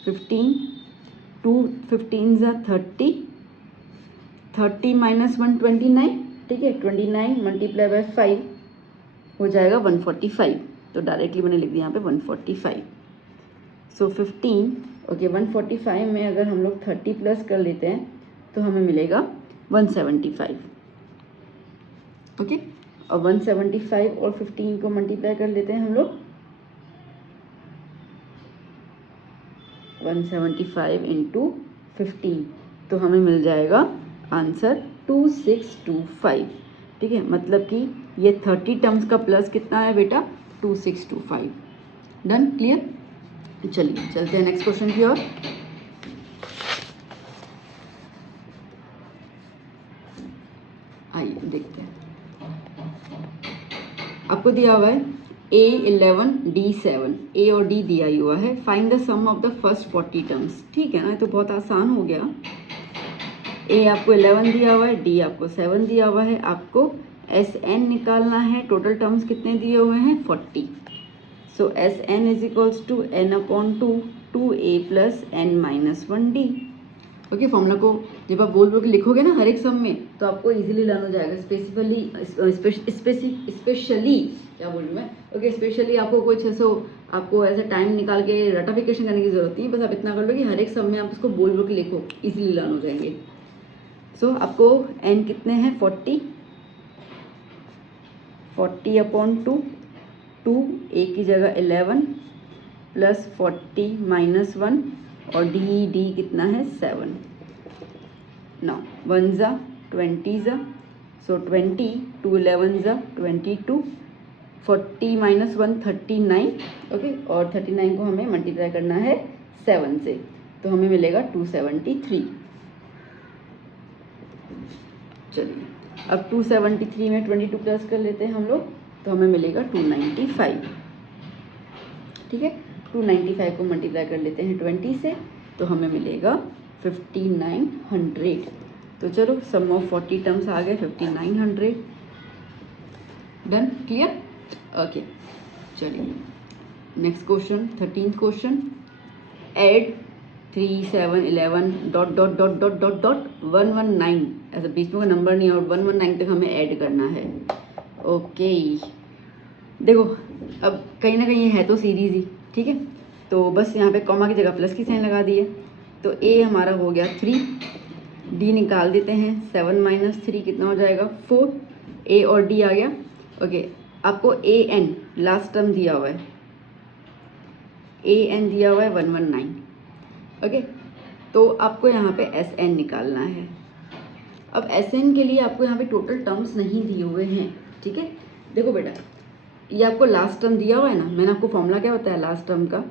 15, 2 15 ज़ा 30, 30 - 1 29। ठीक है, 29 × 5 हो जाएगा 145। तो डायरेक्टली मैंने लिख दिया यहाँ पे 145। सो 15, ओके, 145 में अगर हम लोग 30 प्लस कर लेते हैं तो हमें मिलेगा 175। ओके, और 175 और 15 को मल्टीप्लाई कर लेते हैं हम लोग, 175 × 15, तो हमें मिल जाएगा आंसर 2625। ठीक है, मतलब कि ये 30 टर्म्स का प्लस कितना है बेटा, 2625। Done, clear? चलिए चलते हैं नेक्स्ट क्वेश्चन की ओर। आइए देखते हैं। आपको दिया हुआ है A11 D7, ए और डी दिया ही हुआ है। Find the sum of the first 40 terms. ठीक है ना, ये तो बहुत आसान हो गया। ए आपको 11 दिया हुआ है, डी आपको 7 दिया हुआ है। आपको एस एन निकालना है। टोटल टर्म्स कितने दिए हुए हैं? 40। So S N is equals to N upon 2 A plus N minus 1 D. Okay, formula को जब आप बोल के लिखोगे ना हर एक सम में, तो आपको इजीली लर्न हो जाएगा। स्पेशली क्या बोलूँ मैं, ओके, स्पेशली आपको कुछ ऐसा आपको ऐसा टाइम निकाल के रटाफिकेशन करने की जरूरत नहीं है। बस आप इतना कर लो कि हर एक सम में आप उसको बोल के लिखो, इजीली लर्न हो जाएंगे। सो आपको एन कितने हैं? 40 अपॉन 2 ए की जगह 11 प्लस 40 माइनस 1 और डी कितना है? 7। नाउ 1 ज़ा 20 ज़ा, सो 20 2 11 ज़ा 22, 40 माइनस 1 39। ओके, और 39 को हमें मल्टीप्लाई करना है 7 से, तो हमें मिलेगा 273। चलिए अब 273 में 22 प्लस कर लेते हैं हम लोग, तो हमें मिलेगा 295। ठीक है, 295 को मल्टीप्लाई कर लेते हैं 20 से, तो हमें मिलेगा 5900। तो चलो सम ऑफ 40 टर्म्स आ गए 5900। Done, clear? ओके, चलिए next question, 13th question. Add 3 7 11 dot dot dot dot dot dot 119, ऐसा बीच में कोई नंबर नहीं है, और 119 तक हमें ऐड करना है। ओके, देखो अब कहीं ना कहीं ये है तो सीरीज ही, ठीक है, तो बस यहाँ पे कॉमा की जगह प्लस की साइन लगा दी है। तो ए हमारा हो गया 3, डी निकाल देते हैं। 7 माइनस 3 कितना हो जाएगा? 4। ए और डी आ गया। ओके, आपको ए एन लास्ट टर्म दिया हुआ है, ए एन दिया हुआ है 119। ओके, तो आपको यहाँ पे एस एन निकालना है। अब एस एन के लिए आपको यहाँ पे टोटल टर्म्स नहीं दिए हुए हैं, ठीक है। देखो बेटा, ये आपको लास्ट टर्म दिया हुआ है ना, मैंने आपको फॉर्मूला क्या बताया लास्ट टर्म का?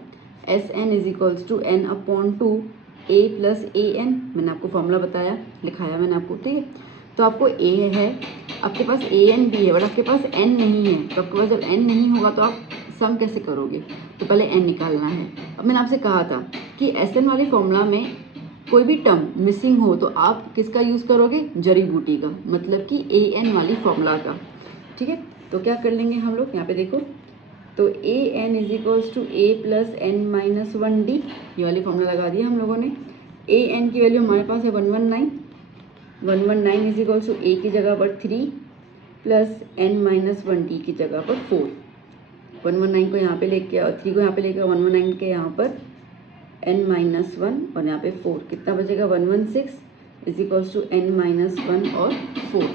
S N is equals to N upon 2 A plus a n, मैंने आपको फॉर्मूला बताया, लिखाया मैंने आपको, ठीक है। तो आपको ए है, आपके पास ए एन भी है, बट आपके पास एन नहीं है। तो आपके पास जब एन नहीं होगा तो आप सम कैसे करोगे? तो पहले एन निकालना है। अब मैंने आपसे कहा था कि एस एन वाली फॉर्मूला में कोई भी टर्म मिसिंग हो तो आप किसका यूज़ करोगे? जड़ी बूटी का, मतलब कि ए एन वाली फॉर्मूला का, ठीक है। तो क्या कर लेंगे हम लोग, यहाँ पे देखो, तो A N is equals to A plus N minus 1 D, ये वाली फॉर्मूला लगा दिया हम लोगों ने। ए एन की वैल्यू हमारे पास है 119, 119 इज इक्वल्स टू ए की जगह पर 3 प्लस एन माइनस 1 डी की जगह पर 4। 119 को यहाँ पे लेके और 3 को यहाँ पे लेके 119 के यहाँ पर एन माइनस 1 और यहाँ पे 4, कितना बचेगा? 116 is equals to n minus 1 और 4,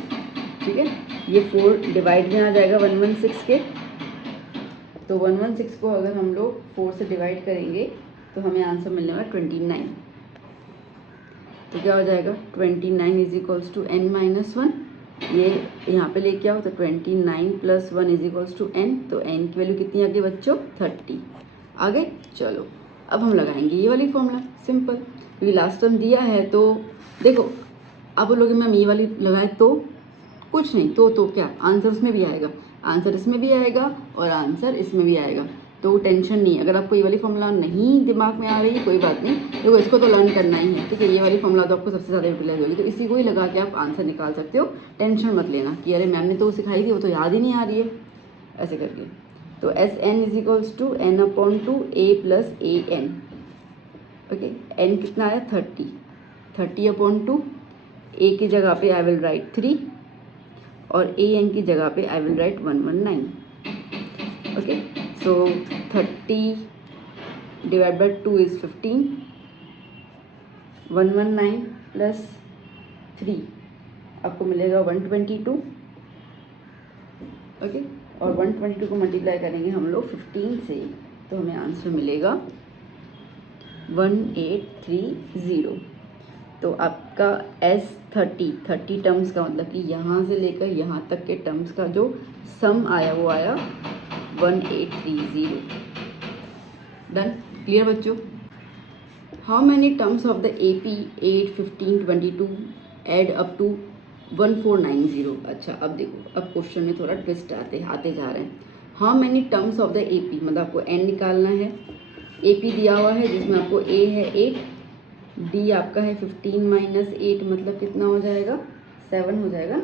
ठीक है। ये 4 डिवाइड में आ जाएगा 116 के, तो 116 को अगर हम लोग 4 से डिवाइड करेंगे तो हमें आंसर मिलने वाला 29। तो क्या हो जाएगा? 29 is equals to n minus 1, ये यहाँ पे लेके आओ, तो 29 plus 1 is equals to n, तो एन की वैल्यू कितनी आ गई बच्चों? 30। आगे चलो, अब हम लगाएंगे ये वाली फॉर्मूला, सिंपल, क्योंकि लास्ट टर्म दिया है। तो देखो, आप बोलोगे मैम ये वाली लगाए तो कुछ नहीं, तो क्या आंसर उसमें भी आएगा, आंसर इसमें भी आएगा और आंसर इसमें भी आएगा, तो टेंशन नहीं। अगर आपको ये वाली फॉर्मूला नहीं दिमाग में आ रही है कोई बात नहीं, देखो इसको तो लर्न करना ही है, ठीक है। ये वाली फॉर्मूला तो आपको सबसे ज़्यादा यूटिलाइज होगी, तो इसी को ही लगा के आप आंसर निकाल सकते हो। टेंशन मत लेना कि अरे मैम ने तो सिखाई थी, वो तो याद ही नहीं आ रही है, ऐसे करके। तो S N is equals to N upon 2 A plus a n. Okay, n कितना आया? 30 अपॉन 2, ए की जगह पे आई विल राइट 3 और ए एन की जगह पे I will write 119। Okay, so 30 divide by 2 is 15, 119 plus 3 आपको मिलेगा 122। ओके, और 122 को मल्टीप्लाई करेंगे हम लोग 15 से, तो हमें आंसर मिलेगा 1830। तो आपका S30 टर्म्स का मतलब कि यहाँ से लेकर यहाँ तक के टर्म्स का जो सम आया वो आया 1830। डन, क्लियर बच्चों? How many terms of the AP 8, 15, 22 add up to 1490? अच्छा अब देखो, अब क्वेश्चन में थोड़ा ट्विस्ट आते जा रहे हैं। How many terms of the AP, मतलब आपको n निकालना है। AP दिया हुआ है जिसमें आपको A है 8, D आपका है 15 माइनस 8, मतलब कितना हो जाएगा? 7 हो जाएगा ना।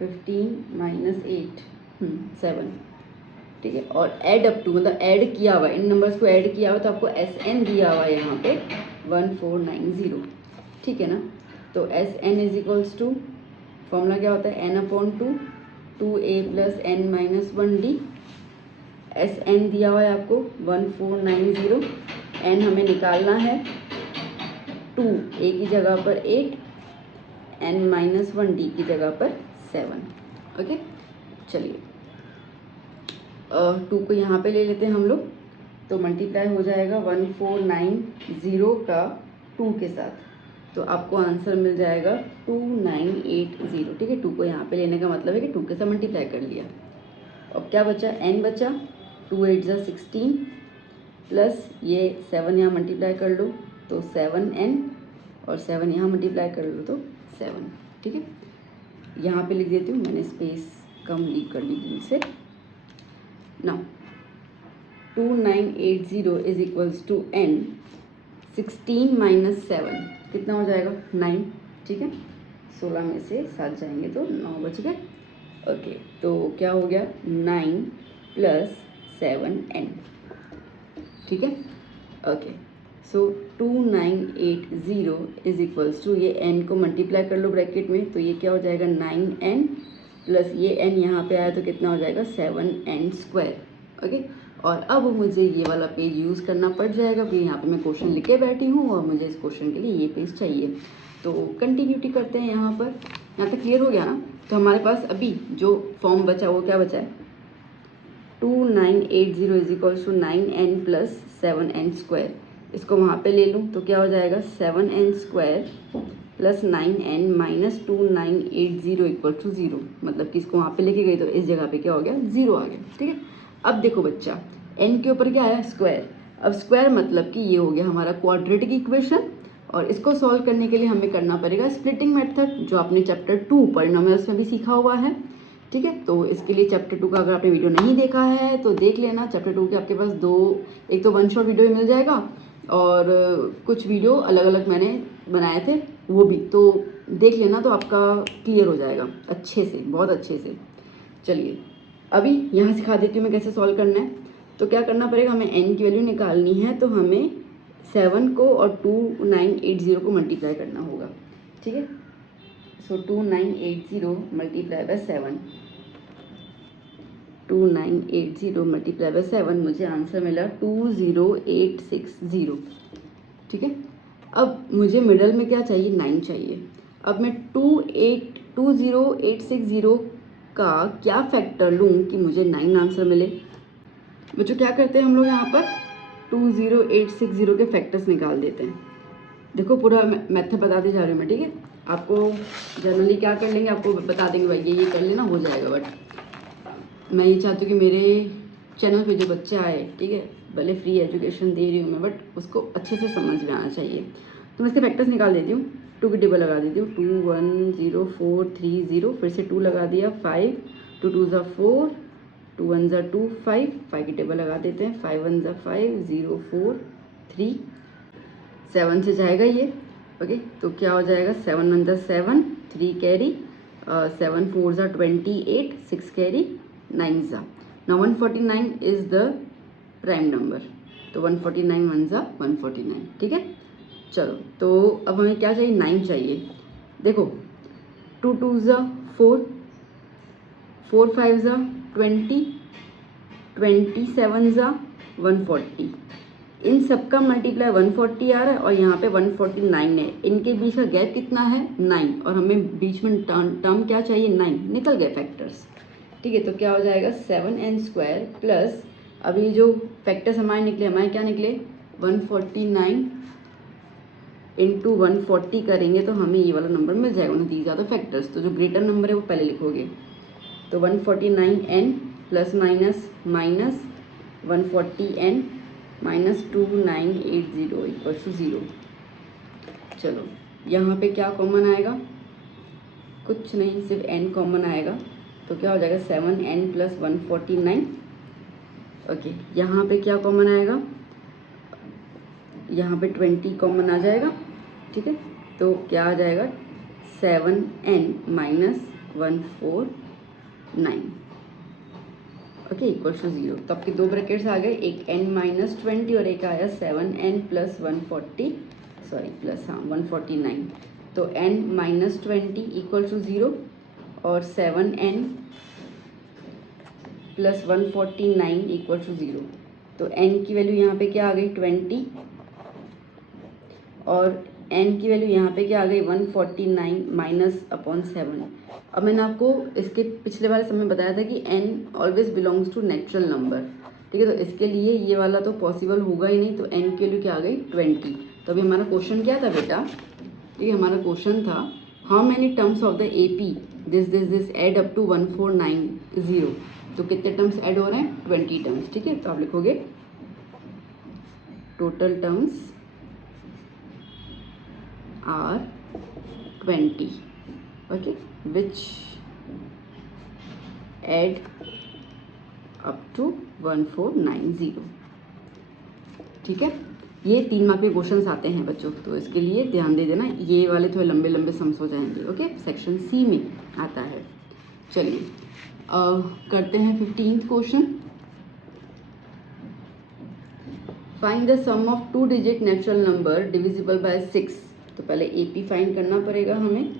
15 माइनस 8 7, ठीक है। और ऐड अप टू मतलब ऐड किया हुआ, इन नंबर्स को ऐड किया हुआ, तो आपको SN दिया हुआ है यहाँ पे 1490, ठीक है ना। तो SN is equals to, formula क्या होता है? n/2 2a plus n minus 1d। SN दिया हुआ है आपको 1490, n हमें निकालना है 2, a की जगह पर 8, n माइनस 1d की जगह पर 7। ओके, चलिए 2 को यहाँ पे ले लेते हैं हम लोग, तो मल्टीप्लाई हो जाएगा 1490 का 2 के साथ, तो आपको आंसर मिल जाएगा 2980, ठीक है। 2 को यहाँ पे लेने का मतलब है कि 2 के साथ मल्टीप्लाई कर लिया। अब क्या बचा? n बचा, 2 8 जा 16 प्लस ये 7 यहाँ मल्टीप्लाई कर लो तो 7n, और 7 यहाँ मल्टीप्लाई कर लो तो 7, ठीक है। यहाँ पे लिख देती हूँ, मैंने स्पेस कम लीव कर ली भूल से। Now 2980 is equals to n, 16 minus 7 कितना हो जाएगा? 9, ठीक है। 16 में से 7 जाएंगे तो 9 बच गए। ओके, तो क्या हो गया? 9 प्लस 7n, ठीक है। Okay, so 2980 is equals to, ये n को मल्टीप्लाई कर लो ब्रैकेट में, तो ये क्या हो जाएगा? 9n प्लस ये n यहाँ पे आया तो कितना हो जाएगा? 7n²। ओके, और अब मुझे ये वाला पेज यूज़ करना पड़ जाएगा क्योंकि यहाँ पे मैं क्वेश्चन लिख के बैठी हूँ और मुझे इस क्वेश्चन के लिए ये पेज चाहिए। तो कंटिन्यूटी करते हैं यहाँ पर। यहाँ तक क्लियर हो गया ना? तो हमारे पास अभी जो फॉर्म बचा वो क्या बचा है? 2980 is equals to 9n plus 7n²। इसको वहाँ पे ले लूँ तो क्या हो जाएगा? 7n² plus 9n minus 2980 equal to 0, मतलब कि इसको वहाँ पे लेके गई तो इस जगह पे क्या हो गया? 0 आ गया, ठीक है। अब देखो बच्चा, n के ऊपर क्या आया? स्क्वायर। अब स्क्वायर मतलब कि ये हो गया हमारा क्वाड्रेटिक इक्वेशन, और इसको सॉल्व करने के लिए हमें करना पड़ेगा स्प्लिटिंग मेथड, जो आपने चैप्टर 2 पॉलिनोमियल्स में भी सीखा हुआ है, ठीक है। तो इसके लिए चैप्टर 2 का अगर आपने वीडियो नहीं देखा है तो देख लेना। चैप्टर 2 के आपके पास एक तो 1 शॉट वीडियो मिल जाएगा, और कुछ वीडियो अलग अलग मैंने बनाए थे वो भी, तो देख लेना, तो आपका क्लियर हो जाएगा अच्छे से, बहुत अच्छे से। चलिए अभी यहाँ सिखा देती हूँ मैं कैसे सॉल्व करना है। तो क्या करना पड़ेगा? हमें n की वैल्यू निकालनी है, तो हमें 7 को और 2980 को मल्टीप्लाई करना होगा, ठीक है। सो 2980 मल्टीप्लाई बाय 7, 2980 मल्टीप्लाई बाय 7, मुझे आंसर मिला 20860, ठीक है। अब मुझे मिडल में क्या चाहिए? 9 चाहिए। अब मैं 20860 का क्या फैक्टर लूँ कि मुझे 9 आंसर मिले? बच्चों क्या करते हैं हम लोग यहाँ पर? 20860 के फैक्टर्स निकाल देते हैं। देखो पूरा मेथड बताते जा रही हूँ मैं, ठीक है। आपको जनरली क्या कर लेंगे, आपको बता देंगे भाई ये कर लेना, हो जाएगा। बट मैं ये चाहती हूँ कि मेरे चैनल पे जो बच्चा आए, ठीक है, भले फ्री एजुकेशन दे रही हूँ मैं, बट उसको अच्छे से समझ में आना चाहिए। तो मैं इसके फैक्टर्स निकाल देती हूँ। 2 की टेबल लगा देती हूँ, 21043 फिर से 2 लगा दिया, 5 2 2 ज़ा 4 2 1 ज़ा 2 5 की टेबल लगा देते हैं, 5 1 ज़ा 5 0 4 3 7 से जाएगा ये। ओके, तो क्या हो जाएगा? 7 1 ज़ा 7 3 कैरी, 7 4 ज़ा 28 6 कैरी 9 ज़ा। Now 149 is the prime number, तो 149 1 ज़ा 149, ठीक है। चलो तो अब हमें क्या चाहिए? 9 चाहिए। देखो 2 2 ज़ा 4 4 5 ज़ा 20 27 ज़ा 140, इन सब का मल्टीप्लाई 140 आ रहा है और यहाँ पे 149 है। इनके बीच का गैप कितना है? 9, और हमें बीच में टर्म क्या चाहिए? 9। निकल गए फैक्टर्स, ठीक है। तो क्या हो जाएगा? 7n² प्लस, अभी जो फैक्टर्स हमारे क्या निकले? 149 इंटू 140 करेंगे तो हमें ये वाला नंबर मिल जाएगा। उन्हें दीज आर द फैक्टर्स, तो जो ग्रेटर नंबर है वो पहले लिखोगे। तो 149n plus minus 140n -2980 equal to 0। चलो यहाँ पे क्या कॉमन आएगा, कुछ नहीं, सिर्फ n कॉमन आएगा, तो क्या हो जाएगा 7n + 149। ओके, यहाँ पे क्या कॉमन आएगा, यहाँ पे 20 कॉमन आ जाएगा, ठीक है। तो क्या आ जाएगा 7n - 149, ओके, इक्वल टू 0। तो आपके दो ब्रैकेट्स आ गए, एक n - 20 और एक आया 7n + 149। तो n - 20 इक्वल टू 0 और 7n + 149 इक्वल टू 0। तो n की वैल्यू यहाँ पे क्या आ गई 20 और n की वैल्यू यहाँ पे क्या आ गई 149 -/7। अब मैंने आपको इसके पिछले वाले समय बताया था कि n always belongs to natural number, ठीक है। तो इसके लिए ये वाला तो पॉसिबल होगा ही नहीं, तो n की वैल्यू क्या आ गई 20। तो अभी हमारा क्वेश्चन क्या था बेटा, ठीक है, हमारा क्वेश्चन था how many terms of the AP this add up to 1490। तो कितने टर्म्स ऐड हो रहे हैं 20 टर्म्स, ठीक है। तो आप लिखोगे total terms are 20, okay, which add up to 1490, ठीक है। ये 3 मार्क के क्वेश्चन आते हैं बच्चों, तो इसके लिए ध्यान दे देना, ये वाले थोड़े लंबे लंबे सम्स हो जाएंगे, ओके। सेक्शन सी में आता है। चलिए करते हैं 15th question. Find the sum of 2 digit natural number divisible by 6। तो पहले AP फाइंड करना पड़ेगा हमें,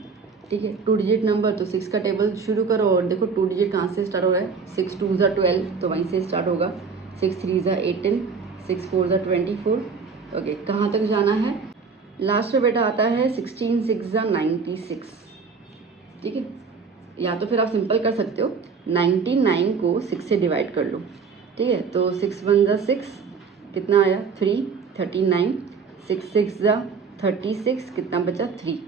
ठीक है। 2 डिजिट नंबर, तो 6 का टेबल शुरू करो और देखो 2 डिजिट कहाँ से स्टार्ट हो रहा है, 6 2 ज़ा 12, तो वहीं से स्टार्ट होगा। 6 3 ज़ा 18, 6 4 ज़ा 24, ओके। कहाँ तक जाना है, लास्ट में बेटा आता है 16 6 ज़ा 96, ठीक है। या तो फिर आप सिंपल कर सकते हो, 99 को 6 से डिवाइड कर लो, ठीक है। तो 6 1 ज़ा 6, कितना आया 3, 39, 6 6 ज़ा 36, कितना बचा 3,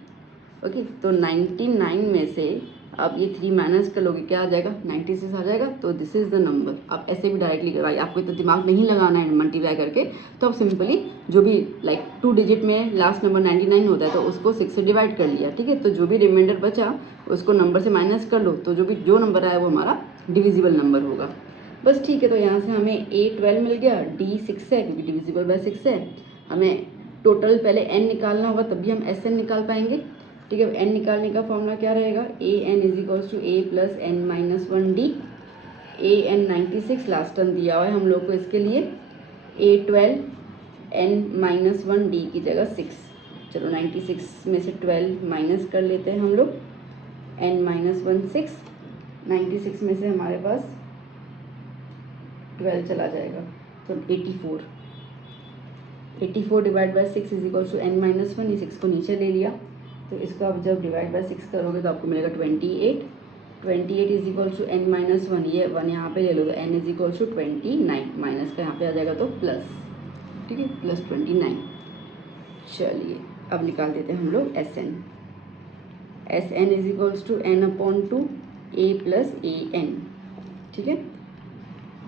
ओके। तो 99 में से आप ये 3 माइनस कर लोगे, क्या आ जाएगा 96 आ जाएगा। तो दिस इज़ द नंबर। आप ऐसे भी डायरेक्टली करवाइए, आपको तो दिमाग नहीं लगाना है मल्टीप्लाई करके, तो आप सिंपली जो भी 2 डिजिट में लास्ट नंबर 99 होता है तो उसको 6 से डिवाइड कर लिया, ठीक है। तो जो भी रिमाइंडर बचा उसको नंबर से माइनस कर लो, तो जो नंबर आया वो हमारा डिविजिबल नंबर होगा, बस, ठीक है। तो यहाँ से हमें A 12 मिल गया, D 6 है क्योंकि डिविजिबल बाय 6 है। हमें टोटल पहले n निकालना होगा तभी हम Sn निकाल पाएंगे, ठीक है। n निकालने का फॉर्मूला क्या रहेगा, AN = A + n - 1D। AN 96 last term दिया हुआ है हम लोग को, इसके लिए A 12 n - 1D की जगह 6। चलो 96 में से 12 माइनस कर लेते हैं हम लोग, n - 1 6, 96 में से हमारे पास 12 चला जाएगा, तो 84 डिवाइड बाय 6 = n - 1। ये 6 को नीचे ले लिया, तो इसको आप जब डिवाइड बाय 6 करोगे तो आपको मिलेगा 28 = n - 1, ये 1 यहाँ पे ले लो, तो n = 29, माइनस का यहाँ पे आ जाएगा तो प्लस, ठीक है, +29। चलिए अब निकाल देते हैं हम लोग Sn = n/2 A + AN, ठीक है।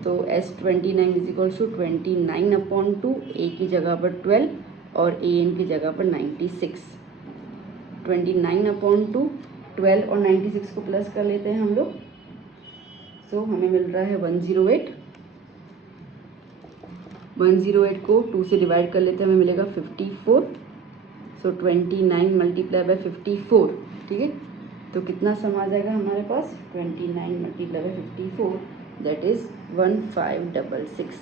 तो S29 = 29/2, A की जगह पर 12 और AN की जगह पर 96। 29/2, 12 और 96 को प्लस कर लेते हैं हम लोग, सो हमें मिल रहा है 108। 108 को 2 से डिवाइड कर लेते हैं, हमें मिलेगा 54। सो 29 × 54, ठीक है। तो कितना सम आ जाएगा हमारे पास, 29 × 54, दैट इज़ 1566।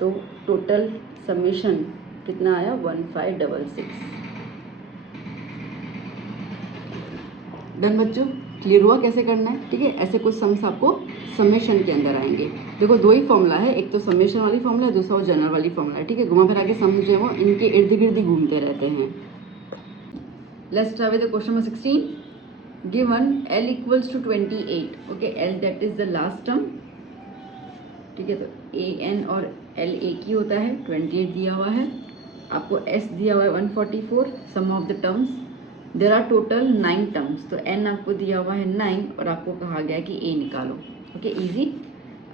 तो टोटल समेशन कितना आया 1566। डन बच्चों, क्लियर हुआ कैसे करना है, ठीक है। ऐसे कुछ सम्स आपको समेशन के अंदर आएंगे। देखो 2 ही फॉर्मूला है, एक तो समेशन वाली फॉर्मूला है, दूसरा जनरल वाली फॉर्मूला है, ठीक है। घुमा फिरा के सम्स जो है वो इनके इर्द गिर्द ही घूमते रहते हैं। Let's start with the question number 16। Given L = 28, okay. L that is the last term, ठीक है। तो AN और L एक ही होता है, 28 दिया हुआ है। आपको S दिया हुआ है 144, sum of the terms. There are total 9 terms, तो N आपको दिया हुआ है 9 और आपको कहा गया कि A निकालो, ओके, इजी।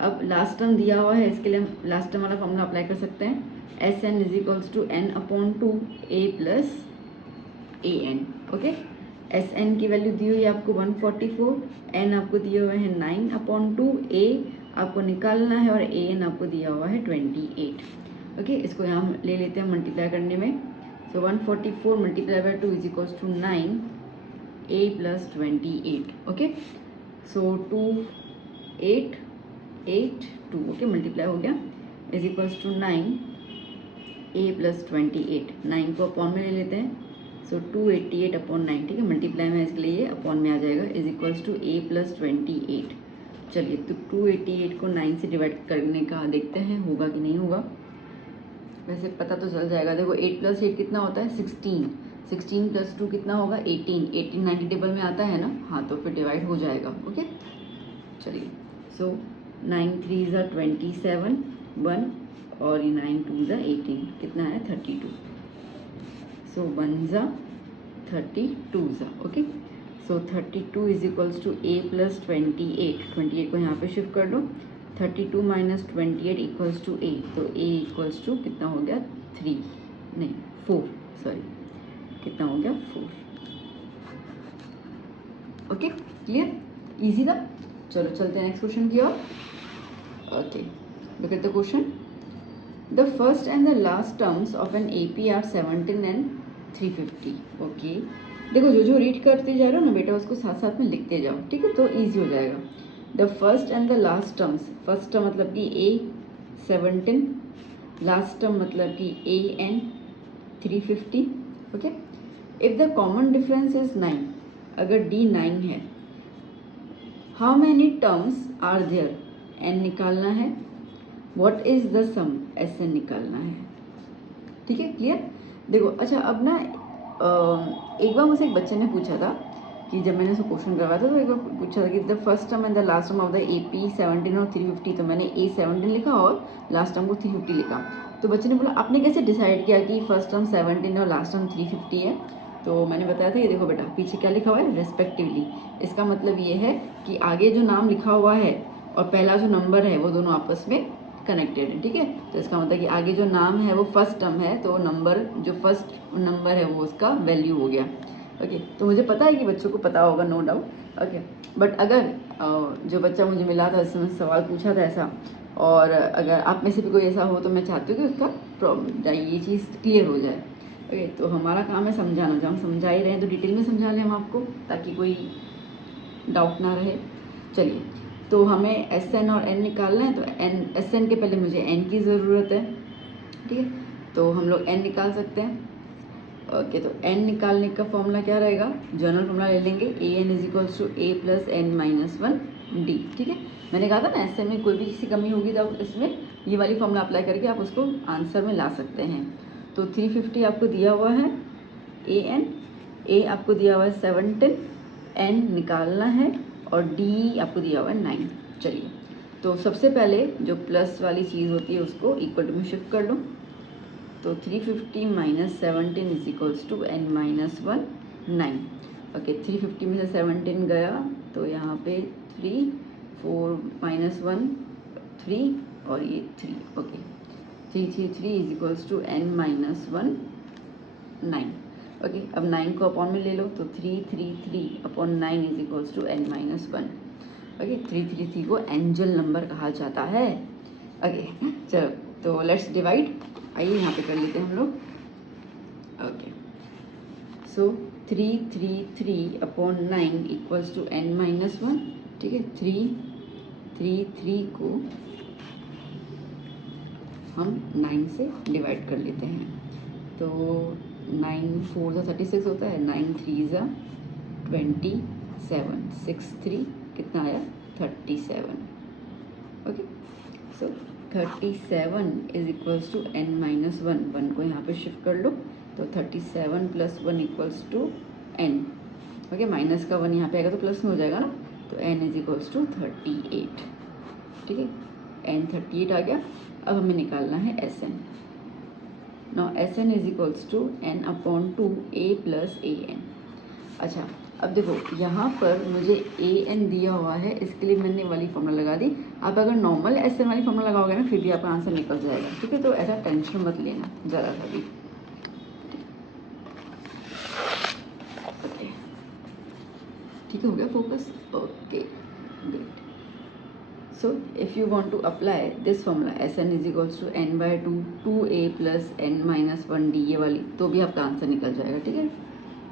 अब लास्ट टर्म दिया हुआ है, इसके लिए हम लास्ट टर्म वाला फॉर्मूला अप्लाई कर सकते हैं। S N is equals to N upon two A plus a n. Okay, S n की वैल्यू दी हुई है आपको 144, एन आपको दिए हुए हैं 9 अपॉन टू, ए आपको निकालना है और ए एन आपको दिया हुआ है 28। ओके, इसको यहाँ ले लेते हैं मल्टीप्लाई करने में। So 144 multiply by 2 is equals to 9 a plus 28। Okay, so 2 8 8 2 okay multiply हो गया is equals to 9 a plus 28। 9 को अपॉन में ले लेते हैं, सो 288 अपॉन 9, ठीक है, मल्टीप्लाई में इसके लिए अपॉन में आ जाएगा is equals to A plus 28। चलिए, तो 288 को 9 से डिवाइड करने का देखते हैं होगा कि नहीं होगा। वैसे पता तो चल जाएगा। देखो 8 प्लस 8 कितना होता है 16, 16 प्लस 2 कितना होगा 18, 18 90 टेबल में आता है ना, हाँ तो फिर डिवाइड हो जाएगा। ओके, चलिए, सो 9 3 ज़ा 27 1 और 9 2 ज़ा 18 कितना है 32। सो 1 ज़ा 32 ज़ा okay, so 32 is equals to A plus 28। 28 को यहाँ पे शिफ्ट कर लो, 32 माइनस 28 इक्वल्स टू ए, तो ए इक्वल्स टू कितना हो गया 3 नहीं 4, सॉरी कितना हो गया 4। ओके, क्लियर, इजी था। चलो चलते हैं नेक्स्ट क्वेश्चन की ओर। Okay, look at the question. The first and the last terms of N A P are 17 and 350। Okay, देखो जो रीड करते जा रहे हो ना बेटा उसको साथ साथ में लिखते जाओ, ठीक है, तो ईजी हो जाएगा। The first and the last terms, first term मतलब कि ए 17, लास्ट टर्म मतलब कि A N 350। Okay, if the common difference is 9, अगर डी 9 है, how many terms are there, N निकालना है, what is the sum, S N निकालना है। ठीक है, क्लियर। देखो अच्छा, अब ना एक बार मुझसे एक बच्चे ने पूछा था कि जब मैंने उसको क्वेश्चन करवाया था तो एक बार पूछा था कि the first term and the last term of the A P 17 और 350, तो मैंने ए 17 लिखा और लास्ट टर्म को 350 लिखा। तो बच्चे ने बोला आपने कैसे डिसाइड किया कि फर्स्ट टर्म 17 और लास्ट टर्म 350 है। तो मैंने बताया था, ये देखो बेटा पीछे क्या लिखा हुआ है रेस्पेक्टिवली, इसका मतलब ये है कि आगे जो नाम लिखा हुआ है और पहला जो नंबर है वो दोनों आपस में कनेक्टेड है। ठीक है, तो इसका मतलब कि आगे जो नाम है वो फर्स्ट टर्म है, तो नंबर जो फर्स्ट नंबर है वो उसका वैल्यू हो गया। ओके, तो मुझे पता है कि बच्चों को पता होगा, नो डाउट। ओके, बट अगर जो बच्चा मुझे मिला था जिसमें सवाल पूछा था ऐसा, और अगर आप में से भी कोई ऐसा हो तो मैं चाहती हूँ कि उसका ये चीज़ क्लियर हो जाए। ओके, तो हमारा काम है समझाना, जब हम समझा ही रहे हैं तो डिटेल में समझा लें हम आपको, ताकि कोई डाउट ना रहे। चलिए, तो हमें एस एन और एन निकालना है, तो एन एस एन के पहले मुझे एन की ज़रूरत है। ठीक है, तो हम लोग एन निकाल सकते हैं। ओके, तो एन निकालने का फॉर्मूला क्या रहेगा, जनरल फॉर्मूला ले लेंगे, A N is equals to A plus N minus 1 D. ठीक है, मैंने कहा था ना एस एन में कोई भी किसी कमी होगी तो इसमें ये वाली फॉर्मूला अप्लाई करके आप उसको आंसर में ला सकते हैं। तो 350 आपको दिया हुआ है, ए एन, ए आपको दिया हुआ है 17, एन निकालना है और डी आपको दिया हुआ है 9। चलिए, तो सबसे पहले जो प्लस वाली चीज़ होती है उसको इक्वल टू में शिफ्ट कर लो, तो 350 minus 17 is equals to n minus 1 9। Okay, 350 में से 17 गया तो यहाँ पे 3 4 माइनस 1 3 और ये 3। Okay, 3 is equals to n minus 1 9। Okay, अब 9 को अपॉन में ले लो, तो 3 upon 9 is equals to n minus 1। Okay, 3 को एंजल नंबर कहा जाता है। ओके, चलो तो लेट्स डिवाइड, आइए यहाँ पे कर लेते हैं हम लोग। Okay, so 3 upon 9 equals to n minus 1। ठीक है, 3 को हम 9 से डिवाइड कर लेते हैं, तो 9 4 ज़ा 36 होता है, 9 3 ज़ा 27, 6 3 कितना आया 37। Okay, so 37 is equals to n minus 1 को यहाँ पे शिफ्ट कर लो, तो 37 plus 1 equals to n. Okay, minus का 1 यहाँ पे आएगा तो प्लस में हो जाएगा ना, तो एन इज इक्वल्स टू 38। ठीक है, एन 38 आ गया। अब हमें निकालना है S n. Now S N is equals to N upon 2 A plus a n. अच्छा, अब देखो यहाँ पर मुझे ए एन दिया हुआ है, इसके लिए मैंने वाली फॉर्मूला लगा दी। आप अगर नॉर्मल एस एन वाली फॉर्मूला लगाओगे ना फिर भी आपका आंसर निकल जाएगा, ठीक है। तो ऐसा टेंशन मत लेना ज़रा सा भी। ठीक है, हो गया focus, okay great. So if you want to apply this formula Sn is equals to n by 2 2a plus n minus 1 d ये वाली, तो भी आपका आंसर निकल जाएगा, ठीक है।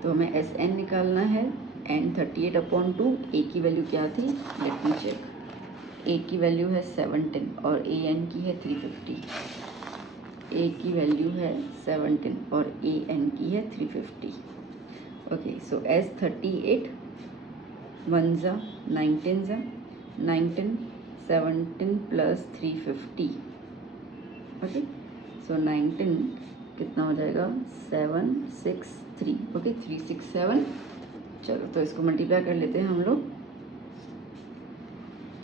तो हमें Sn निकालना है, n 38/2, a की वैल्यू क्या थी, लेट मी चेक। a की वैल्यू है 710 और an की है 350। a की वैल्यू है 710 और an की है 350। ओके, सो एस 38 1 जा 19 जा 19 17 प्लस 350। ओके, सो 19 कितना हो जाएगा 763। ओके 367। चलो तो इसको मल्टीप्लाई कर लेते हैं हम लोग।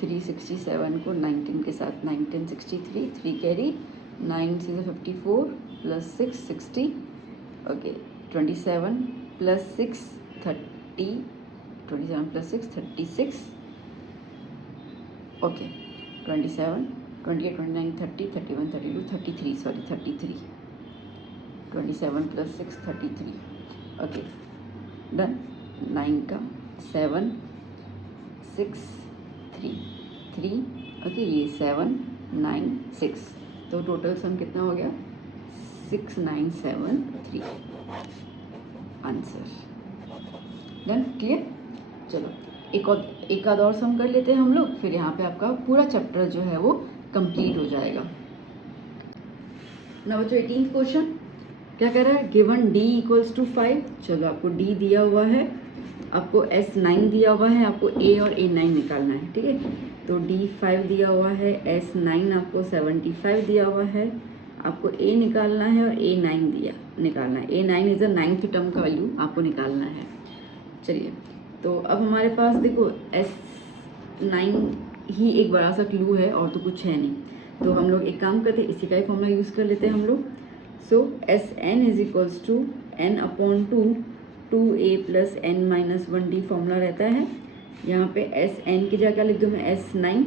367 को 19 के साथ 1963, 3 carry 9 6 54 plus 6 60। Okay 27 plus 6 30, 27 plus 6 36। Okay 27 28 29 30 31 32 33, sorry 33। 27 plus 6 33। Okay done. 9 का 7 6 3 3। ओके ये 7 9 6, तो टोटल सम कितना हो गया 6973 आंसर। Done, clear. चलो एक आध और सम कर लेते हैं हम लोग, फिर यहाँ पे आपका पूरा चैप्टर जो है वो कंप्लीट हो जाएगा। ना बच्चों 18th क्वेश्चन क्या कह रहा है, गिवन d इक्वल्स टू 5। चलो आपको d दिया हुआ है, आपको S9 दिया हुआ है, आपको a और a9 निकालना है, ठीक है। तो d 5 दिया हुआ है, S9 आपको 75 दिया हुआ है, आपको a निकालना है और a9 निकालना है। a9 is a 9th term का वैल्यू आपको निकालना है। चलिए तो अब हमारे पास देखो S9 ही एक बड़ा सा क्लू है और तो कुछ है नहीं, तो हम लोग एक काम करते हैं, इसी का ही फॉर्मूला यूज़ कर लेते हैं हम लोग। So Sn is equals to n/2 2a plus n minus 1d formula रहता है। यहाँ पे Sn की जगह क्या लिख दूँ मैं S9,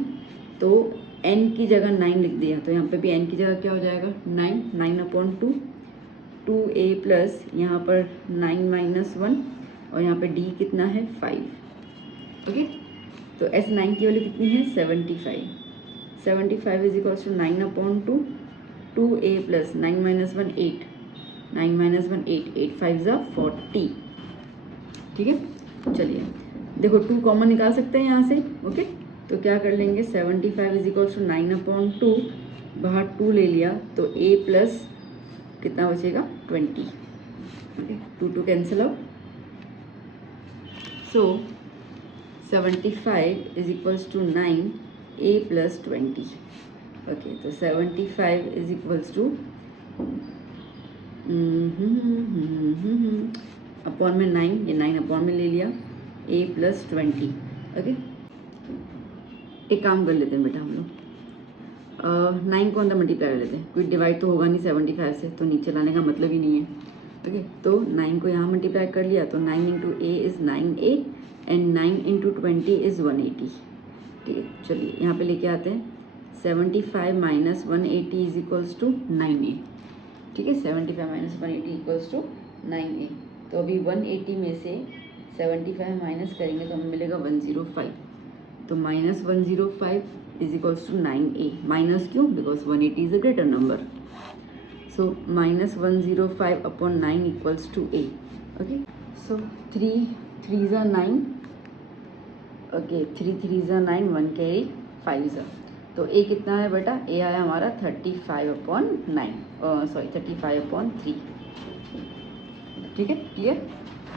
तो n की जगह 9 लिख दिया, तो यहाँ पे भी n की जगह क्या हो जाएगा 9 9/2 2a प्लस यहाँ पर 9 माइनस 1 और यहाँ पे d कितना है 5। ओके तो S9 की वैल्यू कितनी है 75। 75 is equals to 9/2 2a plus 9 minus 1 8 9 minus 1 8 8 5 ज़ा 40। ठीक है, चलिए देखो 2 कॉमन निकाल सकते हैं यहाँ से। ओके तो क्या कर लेंगे 75 इज इक्वल्स टू 9/2, बाहर 2 ले लिया तो a प्लस कितना बचेगा 20। Okay 2 2 cancel out, so 75 is equals to 9 a plus 20। Okay तो 75 इज इक्वल्स टू अपॉन में 9, ये 9 अपॉन में ले लिया a प्लस 20। ओके एक काम कर लेते हैं बेटा हम लोग 9 को अंदर मल्टीप्लाई कर लेते हैं, कोई डिवाइड तो होगा नहीं 75 से, तो नीचे लाने का मतलब ही नहीं है। ओके तो 9 को यहाँ मल्टीप्लाई कर लिया तो 9 into A is 9a and 9 into 20 is 180। ठीक है चलिए यहाँ पे लेके आते हैं 75 minus 180 is equals to 9a। ठीक है 75 माइनस 180 इक्वल्स टू 9a। तो अभी 180 में से 75 माइनस करेंगे तो हमें मिलेगा 105, तो minus 105 is equals to 9a। Minus क्यों, because 180 is a greater number, so minus 105 upon 9 equals to a। okay so 3 3s are 9, okay 3 3s are 9, 1 carry 5s are, तो a कितना है बेटा, a आया हमारा 35/9 सॉरी 35/3। ठीक है क्लियर,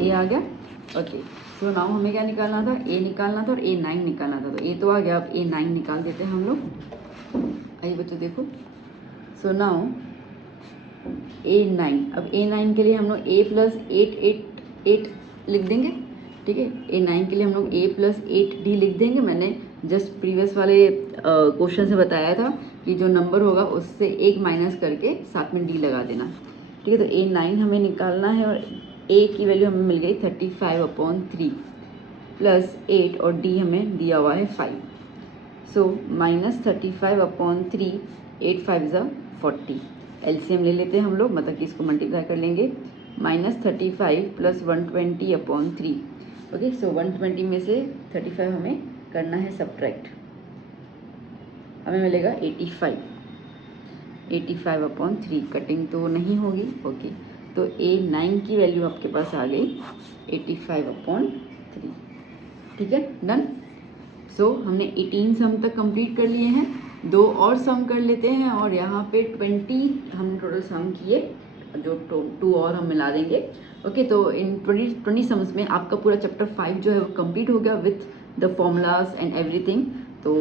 a आ गया। ओके सो नाउ हमें क्या निकालना था, a निकालना था और a9 निकालना था, तो a तो आ गया, अब a9 निकाल देते हैं हम लोग। आइए बच्चों देखो, सो नाउ a9, अब a9 के लिए हम लोग a प्लस 8 लिख देंगे। ठीक है a9 के लिए हम लोग a प्लस 8d लिख देंगे। मैंने जस्ट प्रीवियस वाले क्वेश्चन से बताया था कि जो नंबर होगा उससे 1 माइनस करके साथ में d लगा देना। ठीक है तो a9 हमें निकालना है और a की वैल्यू हमें मिल गई 35/3। प्लस 8 और डी हमें दिया हुआ है 5। सो -35/3, 8 5 ज़ा 40। एलसीएम ले लेते हैं हम लोग, मतलब कि इसको मल्टीप्लाई कर लेंगे। -35 + 120/3। ओके, सो 120 में से 35 हमें करना है सब्ट्रैक्ट, हमें मिलेगा 85। 85/3 कटिंग तो नहीं होगी। ओके, तो A9 की वैल्यू आपके पास आ गई 85/3। ठीक है, डन। सो हमने 18 सम तक कंप्लीट कर लिए हैं। 2 और सम कर लेते हैं और यहाँ पे 20 हमने टोटल सम किए, जो 2 और हम मिला देंगे। ओके, तो इन 20 सम्स में आपका पूरा चैप्टर 5 जो है वो कंप्लीट हो गया with the formulas and everything. तो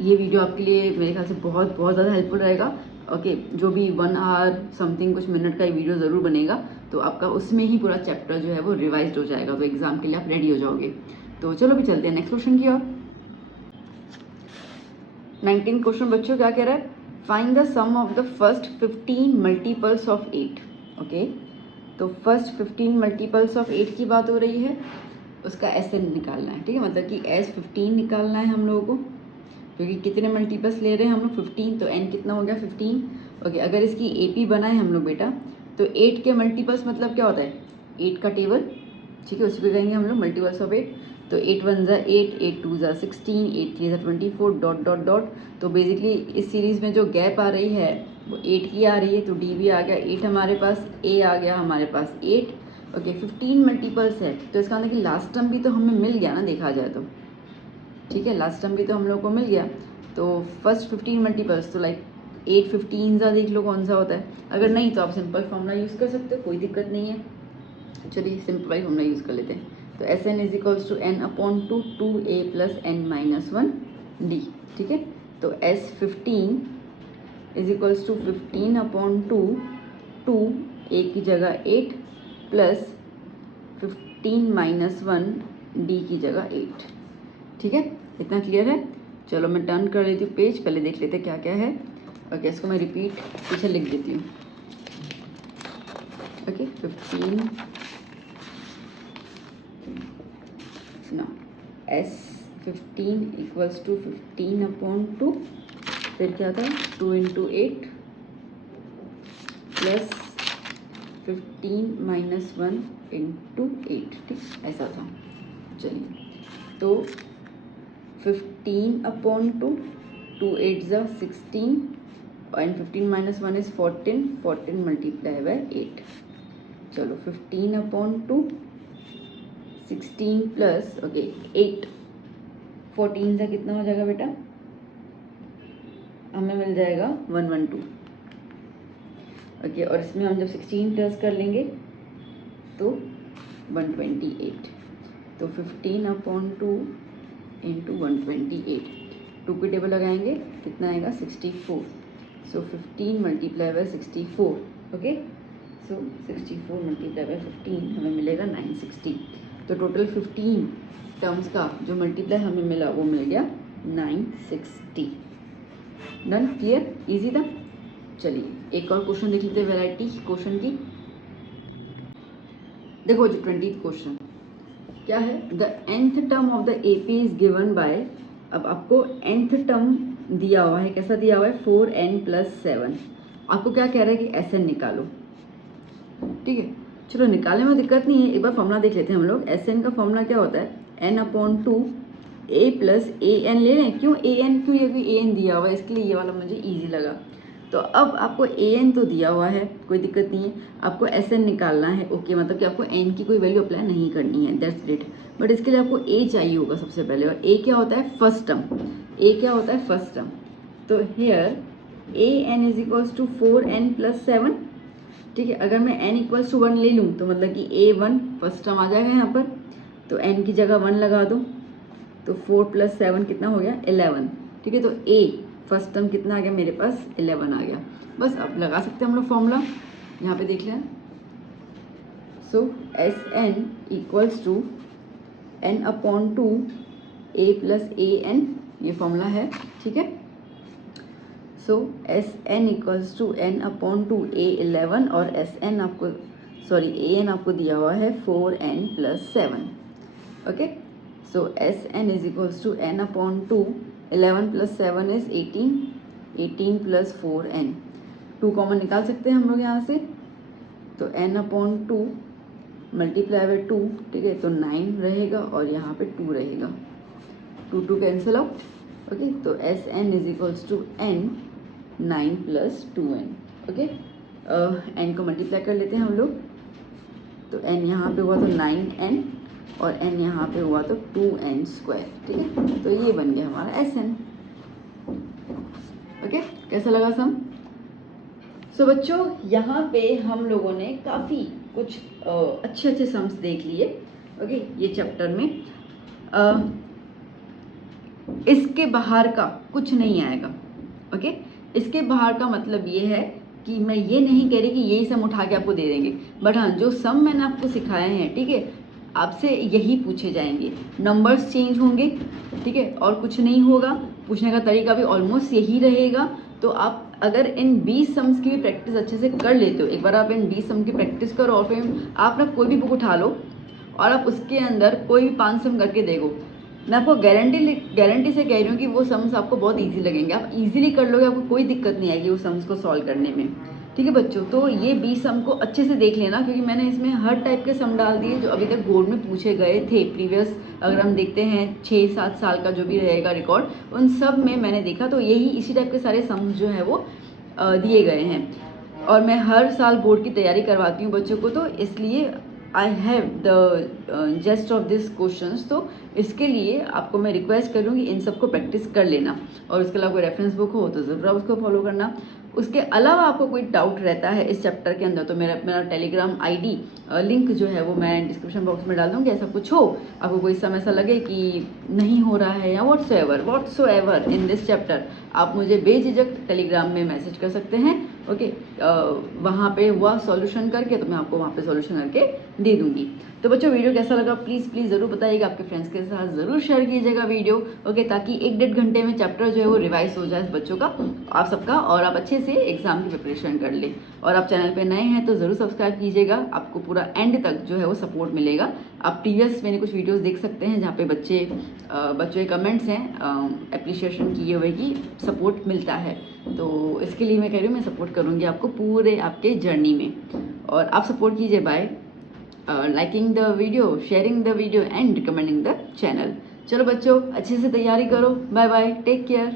ये वीडियो आपके लिए मेरे ख्याल से बहुत बहुत ज़्यादा हेल्पफुल रहेगा। ओके, जो भी 1 आवर समथिंग कुछ मिनट का वीडियो ज़रूर बनेगा, तो आपका उसमें ही पूरा चैप्टर जो है वो रिवाइज हो जाएगा, तो एग्ज़ाम के लिए आप रेडी हो जाओगे। तो चलो भी चलते हैं नेक्स्ट क्वेश्चन की ओर। 19 क्वेश्चन बच्चों क्या कह रहा है? Find the sum of the first 15 multiples of 8। Okay, तो फर्स्ट 15 मल्टीपल्स ऑफ 8 की बात हो रही है, उसका एसएन निकालना है। ठीक है, मतलब कि एस 15 निकालना है हम लोगों को, क्योंकि कितने मल्टीपल्स ले रहे हैं हम लोग 15, तो एन कितना हो गया 15। ओके, अगर इसकी एपी बनाए हम लोग बेटा, तो 8 के मल्टीपल्स मतलब क्या होता है? 8 का टेबल। ठीक है, उसी को कहेंगे हम लोग मल्टीपल्स ऑफ 8। तो 8 1 ज़ा 8, 8 2 ज़ा 16, 8 3 ज़ा 24 डॉट डॉट डॉट। तो बेसिकली इस सीरीज़ में जो गैप आ रही है वो 8 की आ रही है, तो डी भी आ गया 8 हमारे पास, ए आ गया हमारे पास 8। ओके, 15 मल्टीपल्स है, तो इसका मतलब कि लास्ट टर्म भी तो हमें मिल गया ना, देखा जाए तो। ठीक है, लास्ट टर्म भी तो हम लोग को मिल गया। तो फर्स्ट 15 मल्टीपल्स, तो लाइक 8 15 ज़ा देख लो कौन सा होता है। अगर नहीं तो आप सिंपल फॉर्मूला यूज़ कर सकते हो, कोई दिक्कत नहीं है। चलिए सिंपल फॉर्मूला यूज़ कर लेते हैं। तो S N is equals to n/2 2a + n-1d। ठीक है, तो S 15 is equals to 15/2 2 a की जगह 8 प्लस 15 - 1 d की जगह 8। ठीक है, इतना क्लियर है? चलो मैं टर्न कर लेती हूँ पेज, पहले देख लेते हैं क्या क्या है। ओके, इसको मैं रिपीट पीछे लिख देती हूँ। ओके, 15 ना एस 15 इक्वल्स टू 15/2, फिर क्या था 2 × 8 प्लस 15 - 1 × 8। ठीक, ऐसा था। चलिए, तो 15/2, 2 8 ज़ा 16 and 15 - 1 is 14, 14 multiplied by 8। चलो 15/2 16 प्लस ओके 8, 14 से कितना हो जाएगा बेटा? हमें मिल जाएगा 112। ओके, और इसमें हम जब 16 प्लस कर लेंगे तो 128। तो 15/2 × 128, 2 की टेबल लगाएंगे कितना आएगा 64। सो 15 multiply by 64। Okay, so 64 multiply by 15 हमें मिलेगा 960। तो टोटल 15 टर्म्स का जो मल्टीप्लाई हमें मिला वो मिल गया 960। डन, क्लियर, इजी था। चलिए एक और क्वेश्चन देख लेते हैं वैरायटी क्वेश्चन की। देखो जो 20th क्वेश्चन क्या है? The nth term of the AP is given by. अब आपको nth टर्म दिया हुआ है, कैसा दिया हुआ है? 4n + 7। आपको क्या कह रहा है कि Sn निकालो। ठीक है, चलो निकालने में दिक्कत नहीं है, एक बार फॉर्मूला देख लेते हैं हम लोग। Sn का फॉर्मूला क्या होता है? n/2 a + an ले लें। क्यों an? क्यों, ये भी an दिया हुआ है, इसके लिए ये वाला मुझे ईजी लगा। तो अब आपको an तो दिया हुआ है, कोई दिक्कत नहीं है। आपको Sn निकालना है। ओके, मतलब कि आपको n की कोई वैल्यू अप्लाई नहीं करनी है, दैट्स ग्रेट। बट इसके लिए आपको a चाहिए होगा सबसे पहले, और a क्या होता है? First term. a क्या होता है? First term. तो here an is equals to 4n + 7। ठीक है, अगर मैं n = 1 ले लूँ तो मतलब कि a1 फर्स्ट टर्म आ जाएगा यहाँ पर, तो n की जगह 1 लगा दो, तो 4 + 7 कितना हो गया? 11। ठीक है, तो a फर्स्ट टर्म कितना आ गया मेरे पास? 11 आ गया। बस अब लगा सकते हैं हम लोग फॉर्मूला, यहाँ पे देख लें। So Sn equals to n/2 a + an, ये फॉर्मूला है। ठीक है, so Sn equals to n/2 a 11, और Sn आपको an आपको दिया हुआ है 4n + 7। Okay, so S N is equals to N upon 2, 11 + 7 इज 18, 18 + 4n, 2 कॉमन निकाल सकते हैं हम लोग यहाँ से, तो n अपॉन 2 मल्टीप्लाई बाई 2, ठीक है, तो 9 रहेगा और यहाँ पे 2 रहेगा, 2 कैंसिल आउट, ओके। तो S N is equals to n 9 + 2n, okay. n को मल्टीप्लाई कर लेते हैं हम लोग, तो n यहाँ पे हुआ तो 9n और n यहाँ पे हुआ तो 2n², ठीक है। तो ये बन गया हमारा एस एन, ओके। कैसा लगा सम? सो बच्चों यहाँ पे हम लोगों ने काफ़ी कुछ अच्छे सम्स देख लिए, ओके, ये चैप्टर में। इसके बाहर का कुछ नहीं आएगा, ओके। इसके बाहर का मतलब ये है कि मैं ये नहीं कह रही कि यही सम उठा के आपको दे देंगे, बट हाँ, जो सम मैंने आपको सिखाए हैं, ठीक है, आपसे यही पूछे जाएंगे, नंबर्स चेंज होंगे, ठीक है, और कुछ नहीं होगा, पूछने का तरीका भी ऑलमोस्ट यही रहेगा। तो आप अगर इन 20 सम्स की भी प्रैक्टिस अच्छे से कर लेते हो, एक बार आप इन 20 सम की प्रैक्टिस करो और फिर आप ना कोई भी बुक उठा लो और आप उसके अंदर कोई भी 5 सम करके देखो, मैं आपको गारंटी से कह रही हूँ कि वो सम्स आपको बहुत इजी लगेंगे, आप इजीली कर लोगे, आपको कोई दिक्कत नहीं आएगी वो सम्स को सॉल्व करने में, ठीक है बच्चों। तो ये 20 सम को अच्छे से देख लेना, क्योंकि मैंने इसमें हर टाइप के सम डाल दिए जो अभी तक बोर्ड में पूछे गए थे प्रीवियस। अगर हम देखते हैं 6-7 साल का जो भी रहेगा रिकॉर्ड, उन सब में मैंने देखा तो यही इसी टाइप के सारे सम्स जो है वो दिए गए हैं। और मैं हर साल बोर्ड की तैयारी करवाती हूँ बच्चों को, तो इसलिए I have the gist of this questions. तो इसके लिए आपको मैं रिक्वेस्ट करूँगी इन सबको प्रैक्टिस कर लेना, और उसके अलावा कोई रेफरेंस बुक हो तो ज़रूर आप उसको फॉलो करना। उसके अलावा आपको कोई डाउट रहता है इस चैप्टर के अंदर तो मेरा टेलीग्राम आईडी लिंक जो है वो मैं डिस्क्रिप्शन बॉक्स में डाल दूँगी। ऐसा कुछ हो, आपको कोई समय ऐसा लगे कि नहीं हो रहा है या व्हाट्सोएवर इन दिस चैप्टर, आप मुझे बेझिझक टेलीग्राम में मैसेज कर सकते हैं, ओके। वहाँ पे हुआ सॉल्यूशन करके तो मैं आपको वहाँ पे सॉल्यूशन करके दे दूँगी। तो बच्चों वीडियो कैसा लगा प्लीज़ ज़रूर बताइएगा, आपके फ्रेंड्स के साथ ज़रूर शेयर कीजिएगा वीडियो, ओके, ताकि 1-1.5 घंटे में चैप्टर जो है वो रिवाइज हो जाए बच्चों का, आप सबका, और आप अच्छे से एग्जाम की प्रिपरेशन कर ले। और आप चैनल पे नए हैं तो ज़रूर सब्सक्राइब कीजिएगा, आपको पूरा एंड तक जो है वो सपोर्ट मिलेगा। आप प्रीवियस मैंने कुछ वीडियोज़ देख सकते हैं जहाँ पे बच्चों के कमेंट्स हैं एप्रिशिएशन किए हुए कि सपोर्ट मिलता है, तो इसके लिए मैं कह रही हूँ मैं सपोर्ट करूँगी आपको पूरे आपके जर्नी में, और आप सपोर्ट कीजिए bye liking the video, sharing the video and recommending the channel. चलो बच्चों अच्छे से तैयारी करो, बाय बाय, टेक केयर।